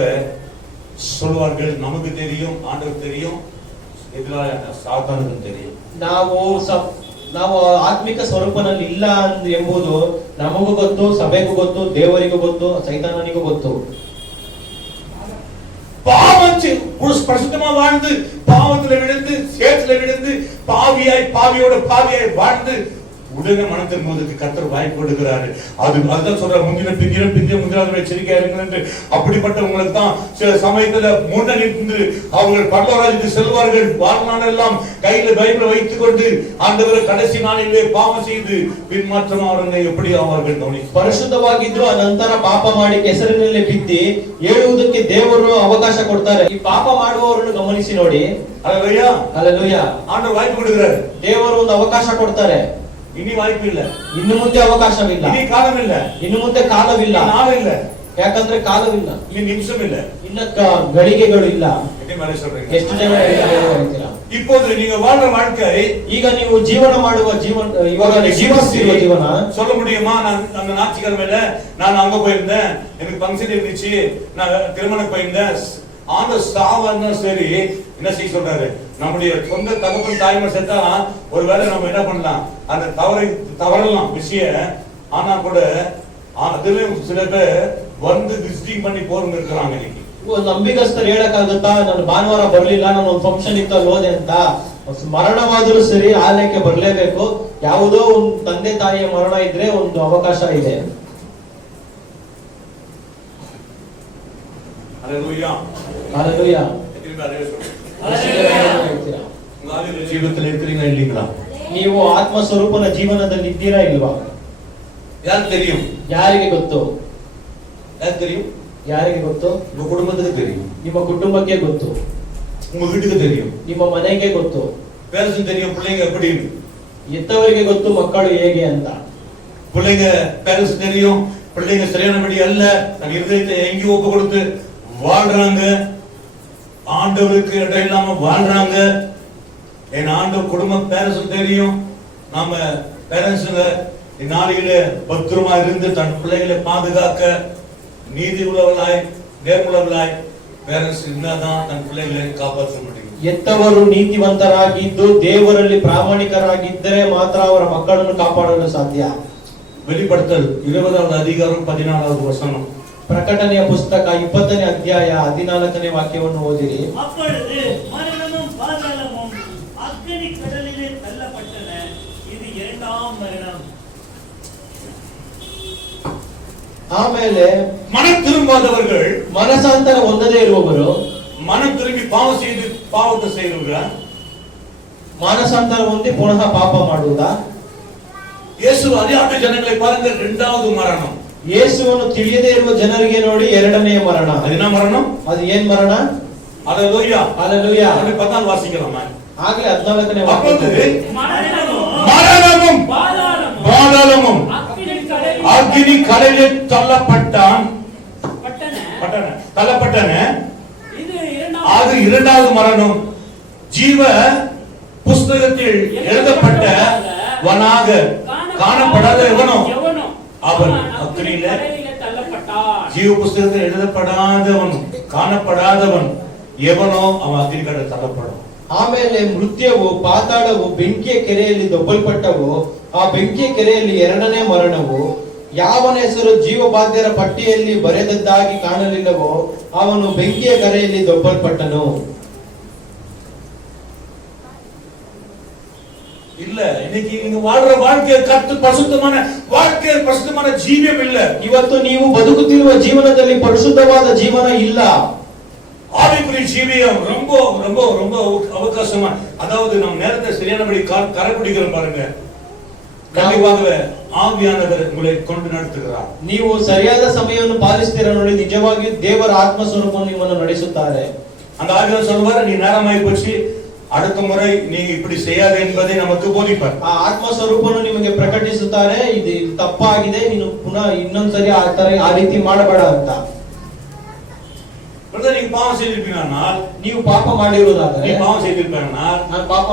சொல்வார்கள். நமக்கு தெரியும், ஆண்டவருக்கு தெரியும், எதிராக சாத்தானுக்கு தெரியும். ನಾವು ಆತ್ಮಿಕ ಸ್ವರೂಪನಲ್ಲಿ ಇಲ್ಲ ಎಂಬುದು ನಮಗೂ ಗೊತ್ತು, ಸಭೆಗೂ ಗೊತ್ತು, ದೇವರಿಗೂ ಗೊತ್ತು, ಸೈತಾನನಿಗೂ ಗೊತ್ತು. பரிசுத்தமா வாழ்ந்து பாவத்துல விழுந்து சேத்துல விழுந்து பாவியோட பாவியாய் வாழ்ந்து உடனே மனம் திரும்புவதற்கு கர்த்தர் வாய்ப்பு கொடுக்கிறாரு. அதுதான் சொல்றாரு, முந்தின முந்தினாவது எச்சரிக்கையா இருங்கள் என்று. அப்படிப்பட்ட உங்களுக்கு தான் சில சமயத்துல முன்னணி நின்று அவர்கள் பரலோகராஜ்யத்துக்கு செல்வார்கள். வாழ்நாள் எல்லாம் கையில பைபிளை வைத்துக் கொண்டு ஆண்டவரை கடைசி நாளிலே பாவம் செய்து பின்மாற்றம் அவர்கள் எப்படி ஆவார்கள் கவனி. ಪರಿಶುದ್ಧವಾಗಿದ್ರು ಅನಂತರ ಪಾಪ ಮಾಡಿ ಕೆಸರಿನಲ್ಲಿ ಬಿದ್ದಿ ಏಳುವುದಕ್ಕೆ ದೇವರು ಅವಕಾಶ ಕೊಡ್ತಾರೆ. ಈ ಪಾಪ ಮಾಡುವವರನ್ನು ಗಮನಿಸಿ ನೋಡಿ. ஹல்லேலூயா. ஹல்லேலூயா. ஆண்டவர் வாய்ப்பு கொடுக்கிறார். ದೇವರು ಒಂದು ಅವಕಾಶ ಕೊಡ್ತಾರೆ. ಇನ್ನು ವಾಯ್ಪು ಇಲ್ಲ, ಇನ್ನು ಮುಂದೆ ಅವಕಾಶವಿಲ್ಲ, ಇನ್ನು ಕಾಲವಿಲ್ಲ, ಇನ್ನು ಮುಂದೆ ಕಾಲವಿಲ್ಲ, ನಾಳಿಲ್ಲ, ಯಾಕಂದ್ರೆ ಕಾಲವಿಲ್ಲ, ಇನ್ನು ನಿಮಿಷವಿಲ್ಲ, ಇನ್ನು ಗಳಿಗೆಗಳು ಇಲ್ಲ. ಎಷ್ಟು ಜನ ಹೇಳ್ತೀರಾ? இப்போது நீங்க வாழ்ற வாழ்க்கை, ಈಗ ನೀವು ಜೀವನ ಮಾಡುವ ಜೀವನ, ಇವಾಗ ಜೀವಿಸುತ್ತಿರುವ ಜೀವನ சொல்ல முடியுமா? நான் அந்த ஞாயிற்றுக்கிழமையில நான் அங்க போயிருந்தேன், எனக்கு ஃபங்க்ஷன் இருந்துச்சு, நான் திருமணம் போயிருந்தேன். ஆன சாவன்னா சரி, என்ன செய்ய சொல்றாரு? நம்முடைய சொந்த தகப்பன் தாய்மார் செத்தா ஒருவேளை நம்ம என்ன பண்ணலாம், அந்த தவறலாம் விஷயம். ஆனா கூட அதுலயும் சில பேர் வந்து விசிட்டிங் பண்ணி போறவங்க இருக்கிறாங்க. இன்னைக்கு ನಂಬಿಗಸ್ತರು ಹೇಳಕ್ಕಾಗುತ್ತಾ ನಾನು ಭಾನುವಾರ ಬರ್ಲಿಲ್ಲ, ನಾನು ಒಂದು ಫಂಕ್ಷನ್ ಇತ್ತು ಅಲ್ಲಿ ಹೋದೆ ಅಂತ. ಮರಣವಾದರೂ ಸರಿ ಆಲಯಕ್ಕೆ ಬರ್ಲೇಬೇಕು. ಯಾವುದೋ ಒಂದು ತಂದೆ ತಾಯಿಯ ಮರಣ ಇದ್ರೆ ಒಂದು ಅವಕಾಶ ಇದೆ. ஹalleluya. ஹalleluya. ஜீவிதத்தில் இருக்கிறீங்களா இல்லீங்களா? ನೀವು ಆತ್ಮ ಸ್ವರೂಪನ ಜೀವನದಲ್ಲಿ ಇದ್ದೀರಾ ಇಲ್ವಾ? ಯಾರಿಗೆ தெரியும்? ಯಾರಿಗೆ ಗೊತ್ತು? ಯಾರಿಗೆ தெரியும்? ಯಾರಿಗೆ ಗೊತ್ತು? உங்க குடும்பத்துக்கு தெரியும். ನಿಮ್ಮ ಕುಟುಂಬಕ್ಕೆ ಗೊತ್ತು. உங்க வீட்டுக்கு தெரியும். ನಿಮ್ಮ ಮನೆಗೆ ಗೊತ್ತು. பேரண்ட்ஸ் தெரியும் பிள்ளைங்க எப்படின்னு. ಎತ್ತವರಿಗೆ ಗೊತ್ತು ಮಕ್ಕಳು ಹೇಗೆ ಅಂತ. பிள்ளைங்க பேரண்ட்ஸ் தெரியும் பிள்ளைங்க சரியானபடி அல்ல, தன் இருதயத்தை எங்கேயும் ஒப்பு கொடுத்து வாழ்றாங்க, ஆண்டவருக்கு இடம் இல்லாம வாழ்றாங்க. என் ஆண்டவர் குடும்பம் பேரண்ட்ஸ் தெரியும். நாம பேரண்ட்ஸுங்க இந்நாளில பத்திரமா இருந்து தன் பிள்ளைகளை பாதுகாக்க நீதி உள்ளவர்களாய் நேர்முள்ளவர்களாய் பேரண்ட்ஸ் இருந்தாதான் தன் பிள்ளைகளை காப்பாற்ற முடியும். ಎತ್ತವರು ನೀತಿವಂತರಾಗಿದ್ದು ದೇವರಲ್ಲಿ ಪ್ರಾಮಾಣಿಕರಾಗಿದ್ದರೆ ಮಾತ್ರ ಅವರ ಮಕ್ಕಳನ್ನು ಕಾಪಾಡಲು ಸಾಧ್ಯ. வெளிப்படுத்தல் 20வது அதிகாரம் 14வது வசனம். ಪ್ರಕಟಣೆಯ ಪುಸ್ತಕ 20ನೇ ಅಧ್ಯಾಯ 14ನೇ ವಾಕ್ಯವನ್ನು ಓದಿರಿ. அப்பொழுது மரணமும் பாதாளமும் அக்கினி கடலிலே தள்ளப்பட்டன. இது இரண்டாம் மரணம். ಆಮೇಲೆ மனம் திரும்பாதவர்கள், ಮನಸಾಂತರ ಹೊಂದದೇ ಇರುವವರು, மனம் திரும்பி பாவம் செய்து பாவத்தை செய்கிறவங்க, ಮಾನಸಾಂತರ ಹೊಂದಿ ಪುನಃ ಪಾಪ ಮಾಡುವುದಾ? இயேசு அறியாத ஜனங்களை பாருங்க, இரண்டாவது மரணம். ಯೇಸುವನ್ನು ತಿಳಿಯದೇ ಇರುವ ಜನರಿಗೆ ನೋಡಿ ಎರಡನೆಯ ಮರಣ. அது என்ன மரணம்? ಅದು ಏನ್ ಮರಣ? ஹalleluya. ஹalleluya. அதை 14 வாசிக்கலாமா? ಆಗ್ಲೇ 14ನೇ அப்பொழுது ವಾಕ್ಯ. மரணமும் பாதாளமும் அக்கினி கடலில் தள்ளப்பட்டான். தள்ளப்பட்டன. அது இரண்டாவது மரணம். ஜீவ புஸ்தகத்தில் எழுதப்பட்டவனாக காணப்படாத எவனோ அவன் அக்கினியில தள்ளப்பட்டான். ஜீவ புஸ்தகத்தில் எழுதப்படாதவன் காணப்படாதவன் எவனோ அவன் ಅಗ್ನಿ கடலில் ತಳ್ಳப்படும். ಆಮೇಲೆ ಮೃತ್ಯವು ಪಾತಾಳವು ಬೆಂಕಿಯ ಕೆರೆಯಲ್ಲಿ ದೊಬ್ಬಲ್ಪಟ್ಟವು. ಆ ಬೆಂಕಿಯ ಕೆರೆಯಲ್ಲಿ ಎರಡನೇ ಮರಣವು. ಯಾವನ ಹೆಸರು ಜೀವಬಾಧ್ಯರ ಪಟ್ಟಿಯಲ್ಲಿ ಬರೆದದ್ದಾಗಿ ಕಾಣಲಿಲ್ಲವೋ ಅವನು ಬೆಂಕಿಯ ಕೆರೆಯಲ್ಲಿ ದೊಬ್ಬಲ್ಪಟ್ಟನು. இல்ல, இன்னைக்கு நீங்க வாழ்ற வாழ்க்கை கர்த்த பரிசுத்தமான வாழ்க்கை, பரிசுத்தமான ஜீவியம் இல்ல. ಇವತ್ತು ನೀವು ಬದುಕುತ್ತಿರುವ ಜೀವನದಲ್ಲಿ ಪರಿಶುದ್ಧವಾದ ಜೀವನ ಇಲ್ಲ. ஆவிக்குரிய ஜீவியம் ரொம்ப ரொம்ப ரொம்ப அவகாசமா, அதாவது நம்ம நேரத்தை சரியானபடி கடைபிடிக்கிறோம் பாருங்க. கண்டிப்பாகவே ஆவியானவர் உங்களை கொண்டு நடத்துகிறார். ನೀವು ಸರಿಯಾದ ಸಮಯವನ್ನು ಪಾಲಿಸ್ತೀರಾ ನೋಡಿ, ನಿಜವಾಗಿ ದೇವರ ಆತ್ಮ ಸ್ವರೂಪವನ್ನು ನಿಮ್ಮನ್ನು ನಡೆಸುತ್ತಾರೆ. அந்த ஆவியானவர் சொல்வார், நீ நேரமாய் போச்சு, அடுத்த முறை நீங்க இப்படி செய்யாத என்பதை நமக்கு போதிப்பார். ಆ ಆತ್ಮ ಸ್ವರೂಪವನ್ನು ನಿಮಗೆ ಪ್ರಕಟಿಸುತ್ತಾರೆ, ಇದು ತಪ್ಪಾಗಿದೆ, ನೀನು ಪುನಃ ಇನ್ನೊಂದ್ಸರಿ ಆ ರೀತಿ ಮಾಡಬೇಡ ಅಂತ. நீங்க பாவம் செய்திருப்பீங்கன்னா, ನೀವು ಪಾಪ ಮಾಡಿರುವುದಾದರೆ, நீ பாவம் செய்திருப்பீங்கன்னா, ನಾನು ಪಾಪ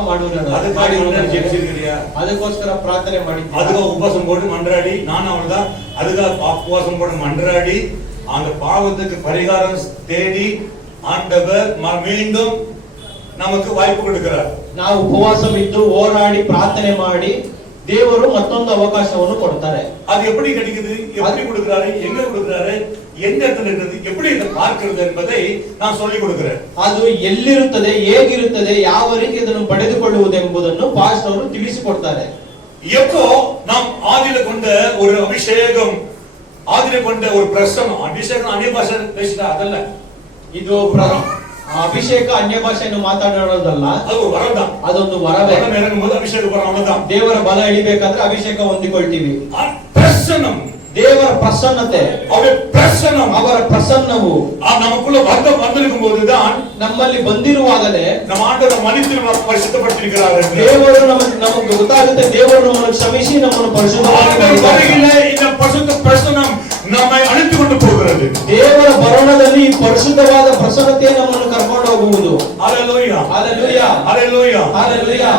ಅದಕ್ಕೋಸ್ಕರ ಪ್ರಾರ್ಥನೆ ಮಾಡಿದ್ದೆ, அதுக்கு உபவாசம் போட்டு மன்றாடி, நான் அவள்தான் அதுக்காக உபவாசம் போட்டு மன்றாடி அந்த பாவத்துக்கு பரிகாரம் தேடி ஆண்டவர் மீண்டும் நமக்கு வாய்ப்பு கொடுக்கிறார். ನಾವು ಉಪವಾಸ ಬಿದ್ದು ಹೋರಾಡಿ ಪ್ರಾರ್ಥನೆ ಮಾಡಿ ದೇವರು ಮತ್ತೊಂದು ಅವಕಾಶವನ್ನು ಕೊಡ್ತಾರೆ. அது எப்படி கிடைக்குது, எப்படி கொடுக்கிறாரு, எங்க கொடுக்கிறாரு, எந்த இடத்துல இருக்குது, எப்படி இதை பார்க்கிறது என்பதை நான் சொல்லிக் கொடுக்கிறேன். ಅದು ಎಲ್ಲಿರುತ್ತದೆ, ಹೇಗಿರುತ್ತದೆ, ಯಾವ ರೀತಿ ಅದನ್ನು ಪಡೆದುಕೊಳ್ಳುವುದೆಂಬುದನ್ನು ಪಾಸ್ಟರ್ ಅವರು ತಿಳಿಸಿಕೊಡ್ತಾರೆ. எப்போ நாம் ஆதியில கொண்ட ஒரு அபிஷேகம், ஆதியில கொண்ட ஒரு பிரசனம், அபிஷேகம் அந்நிய பாஷை பேசிட்டா அதல்ல, ಇದು ಅಭಿಷೇಕ ಅನ್ಯ ಭಾಷೆಯನ್ನು ಮಾತಾಡೋದಲ್ಲ, ಅದು ஒரு வரம் தான். ಅದೊಂದು ವರವೇ. இறங்கும்போது ಅಭಿಷೇಕ வரம் அவ்வளவுதான். ದೇವರ ಬಲ ಇಳಿಬೇಕಾದ್ರೆ ಅಭಿಷೇಕ ಹೊಂದಿಕೊಳ್ತೀವಿ. பிரசனம், ದೇವರ ಪ್ರಸನ್ನತೆ, ಅವರ பிரசனம், ಅವರ ಪ್ರಸನ್ನವು நமக்குள்ள வந்திருக்கும் போதுதான், ನಮ್ಮಲ್ಲಿ ಬಂದಿರುವಾಗಲೇ ನಮ್ಮ ಆண்டವರು ಮನುಷ್ಯರನ್ನು ಪರಿಶುದ್ಧಪಡಿಸಿರುக்கிறார். ದೇವರು ನಮಗೆ ಗೊತ್ತಾಗುತ್ತೆ, ದೇವರು ನಮ್ಮನ್ನು ಕ್ಷಮಿಸಿ ನಮ್ಮನ್ನು ಪರಿಶುದ್ಧಪಡಿಸಿದ್ದಾರೆ. இந்த பரிசுத்த பிரசனம் நம்மை அழைத்து கொண்டு போகிறது. ದೇವರ ಬರೋಣದಲ್ಲಿ ಈ ಪರಿಶುದ್ಧವಾದ ಪ್ರಸನ್ನತೆ ನಮ್ಮನ್ನು ಕರ್ಕೊಂಡು ಹೋಗುವುದು. ஹalleluya, ஹalleluya, ஹalleluya, ஹalleluya.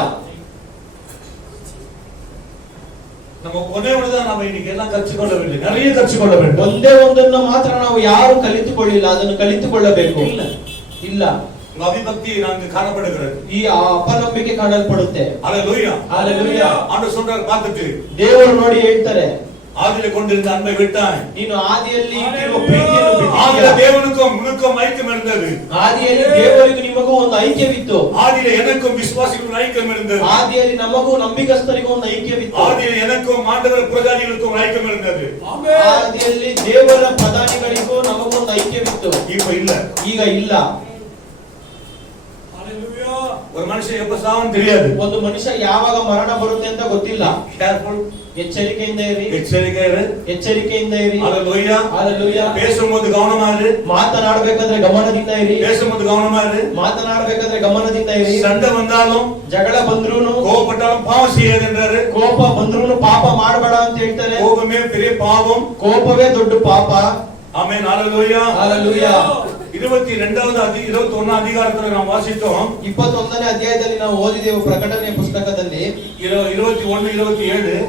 நமக்கு ஒரே ஒன்றுதான் நம்ம இன்னைக்கு எல்லாம் கற்றுக்கொள்ளவில்லை, நிறைய கற்றுக்கொள்ள வேண்டும். ಒಂದೇ ಒಂದನ್ನು ಮಾತ್ರ ನಾವು ಯಾರು ಕಲಿತುಕೊಳ್ಳಿಲ್ಲ, ಅದನ್ನು ಕಲಿತುಕೊಳ್ಳಬೇಕು. ಇಲ್ಲ, அபிபக்தி நமக்கு காணப்படுகிறது, ಈ ಅಪನಂಬಿಕೆ ಕಾಣಲ್ಪಡುತ್ತೆ. ஹalleluya, ஹalleluya. ஆண்டவர் சொல்றார், பார்த்துட்டு ದೇವರು ನೋಡಿ ಹೇಳ್ತಾರೆ, ஆதியிலே கொண்டிருந்த அன்பை விட்டாய். ನೀನು ಆದಿಯಲ್ಲಿ ಇಟ್ಟಿರುವ ಪ್ರೀತಿಯನ್ನು ஆதியிலே ಬಿಟ್ಟಿದ್ದೀಯ. தேவனுக்கும் உனக்கும் ஐக்கியம் இருந்தது. ಆದಿಯಲ್ಲಿ ದೇವರಿಗೂ ನಿಮಗೂ ಒಂದು ಐಕ್ಯವಿತ್ತು. ஆதியிலே எனக்கும் விசுவாசிகளுக்கும் ஐக்கியம் இருந்தது. ಆದಿಯಲ್ಲಿ ನಮಗೂ ನಂಬಿಕಸ್ಥರಿಗೂ ಒಂದು ಐಕ್ಯವಿತ್ತು. ஆதியிலே எனக்கும் ஆண்டவர் பிரஜாதிகளுக்கும் ஐக்கியம் இருந்தது. ಆದಿಯಲ್ಲಿ ದೇವರ ಪ್ರಧಾನಿಗಳಿಗೂ ನಮಗೂ ಒಂದು ಐಕ್ಯವಿತ್ತು. இப்ப இல்ல. ಈಗ ಇಲ್ಲ. ஒரு மனுஷன் எப்ப சாவன்னு தெரியாது. ಒಂದು ಮನುಷ್ಯ ಯಾವಾಗ ಮರಣ ಬರುತ್ತೆ ಅಂತ ಗೊತ್ತಿಲ್ಲ. கேர்ஃபுல். ಎಚ್ಚರಿಕೆಯಿಂದ ಇರಿ. எச்சரிக்கையா இரு. ஹalleluya. ஹalleluya. பேசும்போது கவனமா இரு. ಮಾತನಾಡಬೇಕಾದ್ರೆ ಗಮನದಿಂದ ಇರಿ. பேசும்போது கவனமா இரு. ಮಾತನಾಡಬೇಕಾದ್ರೆ ಗಮನದಿಂದ ಇರಿ. சண்டை வந்தாலும் ಜಗಳ ಬಂದ್ರೂನು கோபப்பட்டாலும் பாவம் செய்யாது என்றாரு. ಕೋಪ ಬಂದ್ರೂನು ಪಾಪ ಮಾಡಬೇಡ ಅಂತ ಹೇಳ್ತಾರೆ. கோபமே பெரிய பாவம். ಕೋಪವೇ ದೊಡ್ಡ ಪಾಪ. ஆமென். ஹalleluya. ஹalleluya. 21 அதிகாரத்துல நாம் வாசித்தோம். 21ನೇ ಅಧ್ಯಾಯದಲ್ಲಿ ನಾವು ಓದಿದೆವು ಪ್ರಕಟಣೆಯ ಪುಸ್ತಕದಲ್ಲಿ. 21 27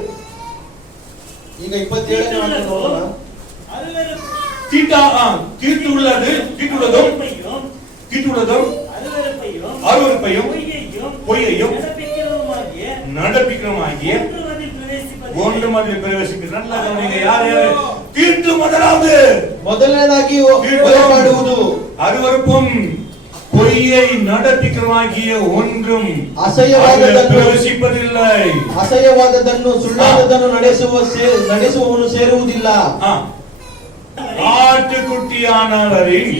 ಈಗ 27ನೇ ವಾಕ್ಯ ನೋಡೋಣ. தீட்டுள்ளதும் அருவருப்பையும் பொய்யையும் நடப்பிக்கிறோமாகிய ஒன்றும் அதில் பிரவேசிக்கிறது. நல்லா கவனிங்க. யார் யார் தீட்டு? ಮೊದಲನೇದಾಗಿ ಕೊಲೆ ಮಾಡುವುದು, அருவருப்பும் பொய்யை நடப்பிக்கிறமாகிய ஒன்றும் ಅಸಹ್ಯವಾದದ್ದನ್ನು பிரவேசிப்பதில்லை. ಅಸಹ್ಯವಾದದ್ದನ್ನು ಸುಳ್ಳಾದದ್ದನ್ನು ನಡೆಸುವವನು ಸೇರುವುದಿಲ್ಲ. ஆட்டுக்குட்டியானவரின்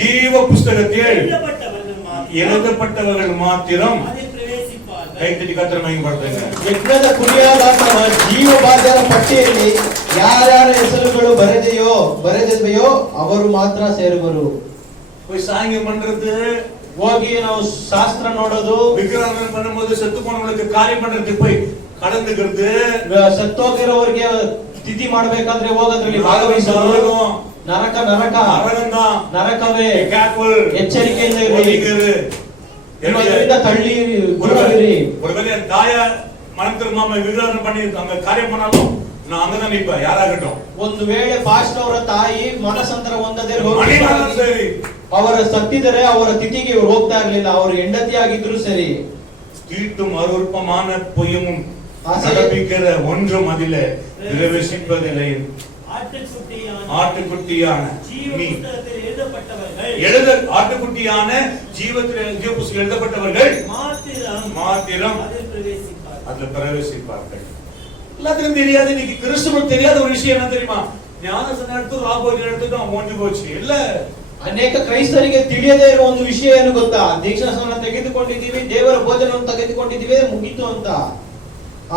ஜீவ புஸ்தகத்தில் எழுதப்பட்டவர்கள் மாத்திரம் கைத்தட்டி கர்த்தரை மகிமைப்படுத்துங்க. ಯಜ್ಞದ ಕುರಿಯಾದಾತನ ಜೀವ ಬಾಧ್ಯರ ಪಟ್ಟಿಯಲ್ಲಿ ಯಾರ್ಯಾರ ಹೆಸರುಗಳು ಬರೆದಿವೆಯೋ ಅವರು ಮಾತ್ರ ಸೇರುವರು. போய் சாங்கியம் பண்றது, ಹೋಗಿ ನಾವು ಶಾಸ್ತ್ರ ನೋಡೋದು, விக்கிரகம் பண்ணும்போது செத்து போனவங்களுக்கு காரியம் பண்றதுக்கு போய் கடந்துக்கிறது, ಸತ್ತೋಗಿರೋರಿಗೆ ತಿಥಿ ಮಾಡಬೇಕಾದ್ರೆ ಹೋಗೋದ್ರಲ್ಲಿ ಭಾಗವಹಿಸೋದು ನರಕ ನರಕವೇ. ಎಚ್ಚರಿಕೆಯಿಂದ ಇರಿ. ಇದರಿಂದ ತಳ್ಳಿ ದೂರವಿರಿ. ஒருவேளை தாய மனம் திரும்பாம விக்கிரகம் பண்ணி அங்க காரியம் பண்ணாலும் நான் அங்கதான் நிற்பேன். யாராகட்டும். ಒಂದು ವೇಳೆ ಪಾಸ್ಟರ್ ಅವರ ತಾಯಿ ಮನಸಂತರ ಹೊಂದದೆ ಸರಿ, ಅವರ ಸತ್ತಿದರೆ ಅವರ ತಿಥಿಗೆ ಇವರು ಹೋಗ್ತಾ ಇರಲಿಲ್ಲ. ಅವರು ಹೆಂಡತಿ ಆಗಿದ್ರು ಸರಿ. தீட்டும் அருவருப்பமான பொய்யும் நடப்பிக்கிற ஒன்றும் அதிலே பிரவேசிப்பதில்லை. ஆட்டுக்குட்டியான ஆட்டுக்குட்டியான ஜீவத்தில் புஸ்தகம் எழுதப்பட்டவர்கள் மாத்திரம் அதுல பிரவேசிப்பார்கள். எல்லாத்துக்கும் தெரியாது. இன்னைக்கு கிறிஸ்துவுக்கு தெரியாத ஒரு விஷயம் என்ன தெரியுமா? ஞானஸ்நானம் எடுத்து ராபோஜனம் எடுத்துட்டோம், முடிஞ்சு போச்சு. இல்ல, ಅನೇಕ ಕ್ರೈಸ್ತರಿಗೆ ತಿಳಿಯದೇ ಇರುವ ಒಂದು ವಿಷಯ ಏನು ಗೊತ್ತಾ? ದೀಕ್ಷಾಸ್ನಾನ ತೆಗೆದುಕೊಂಡಿದ್ದೀವಿ, ದೇವರ ಭೋಜನವನ್ನು ತೆಗೆದುಕೊಂಡಿದ್ದೀವಿ, ಮುಗೀತು ಅಂತ.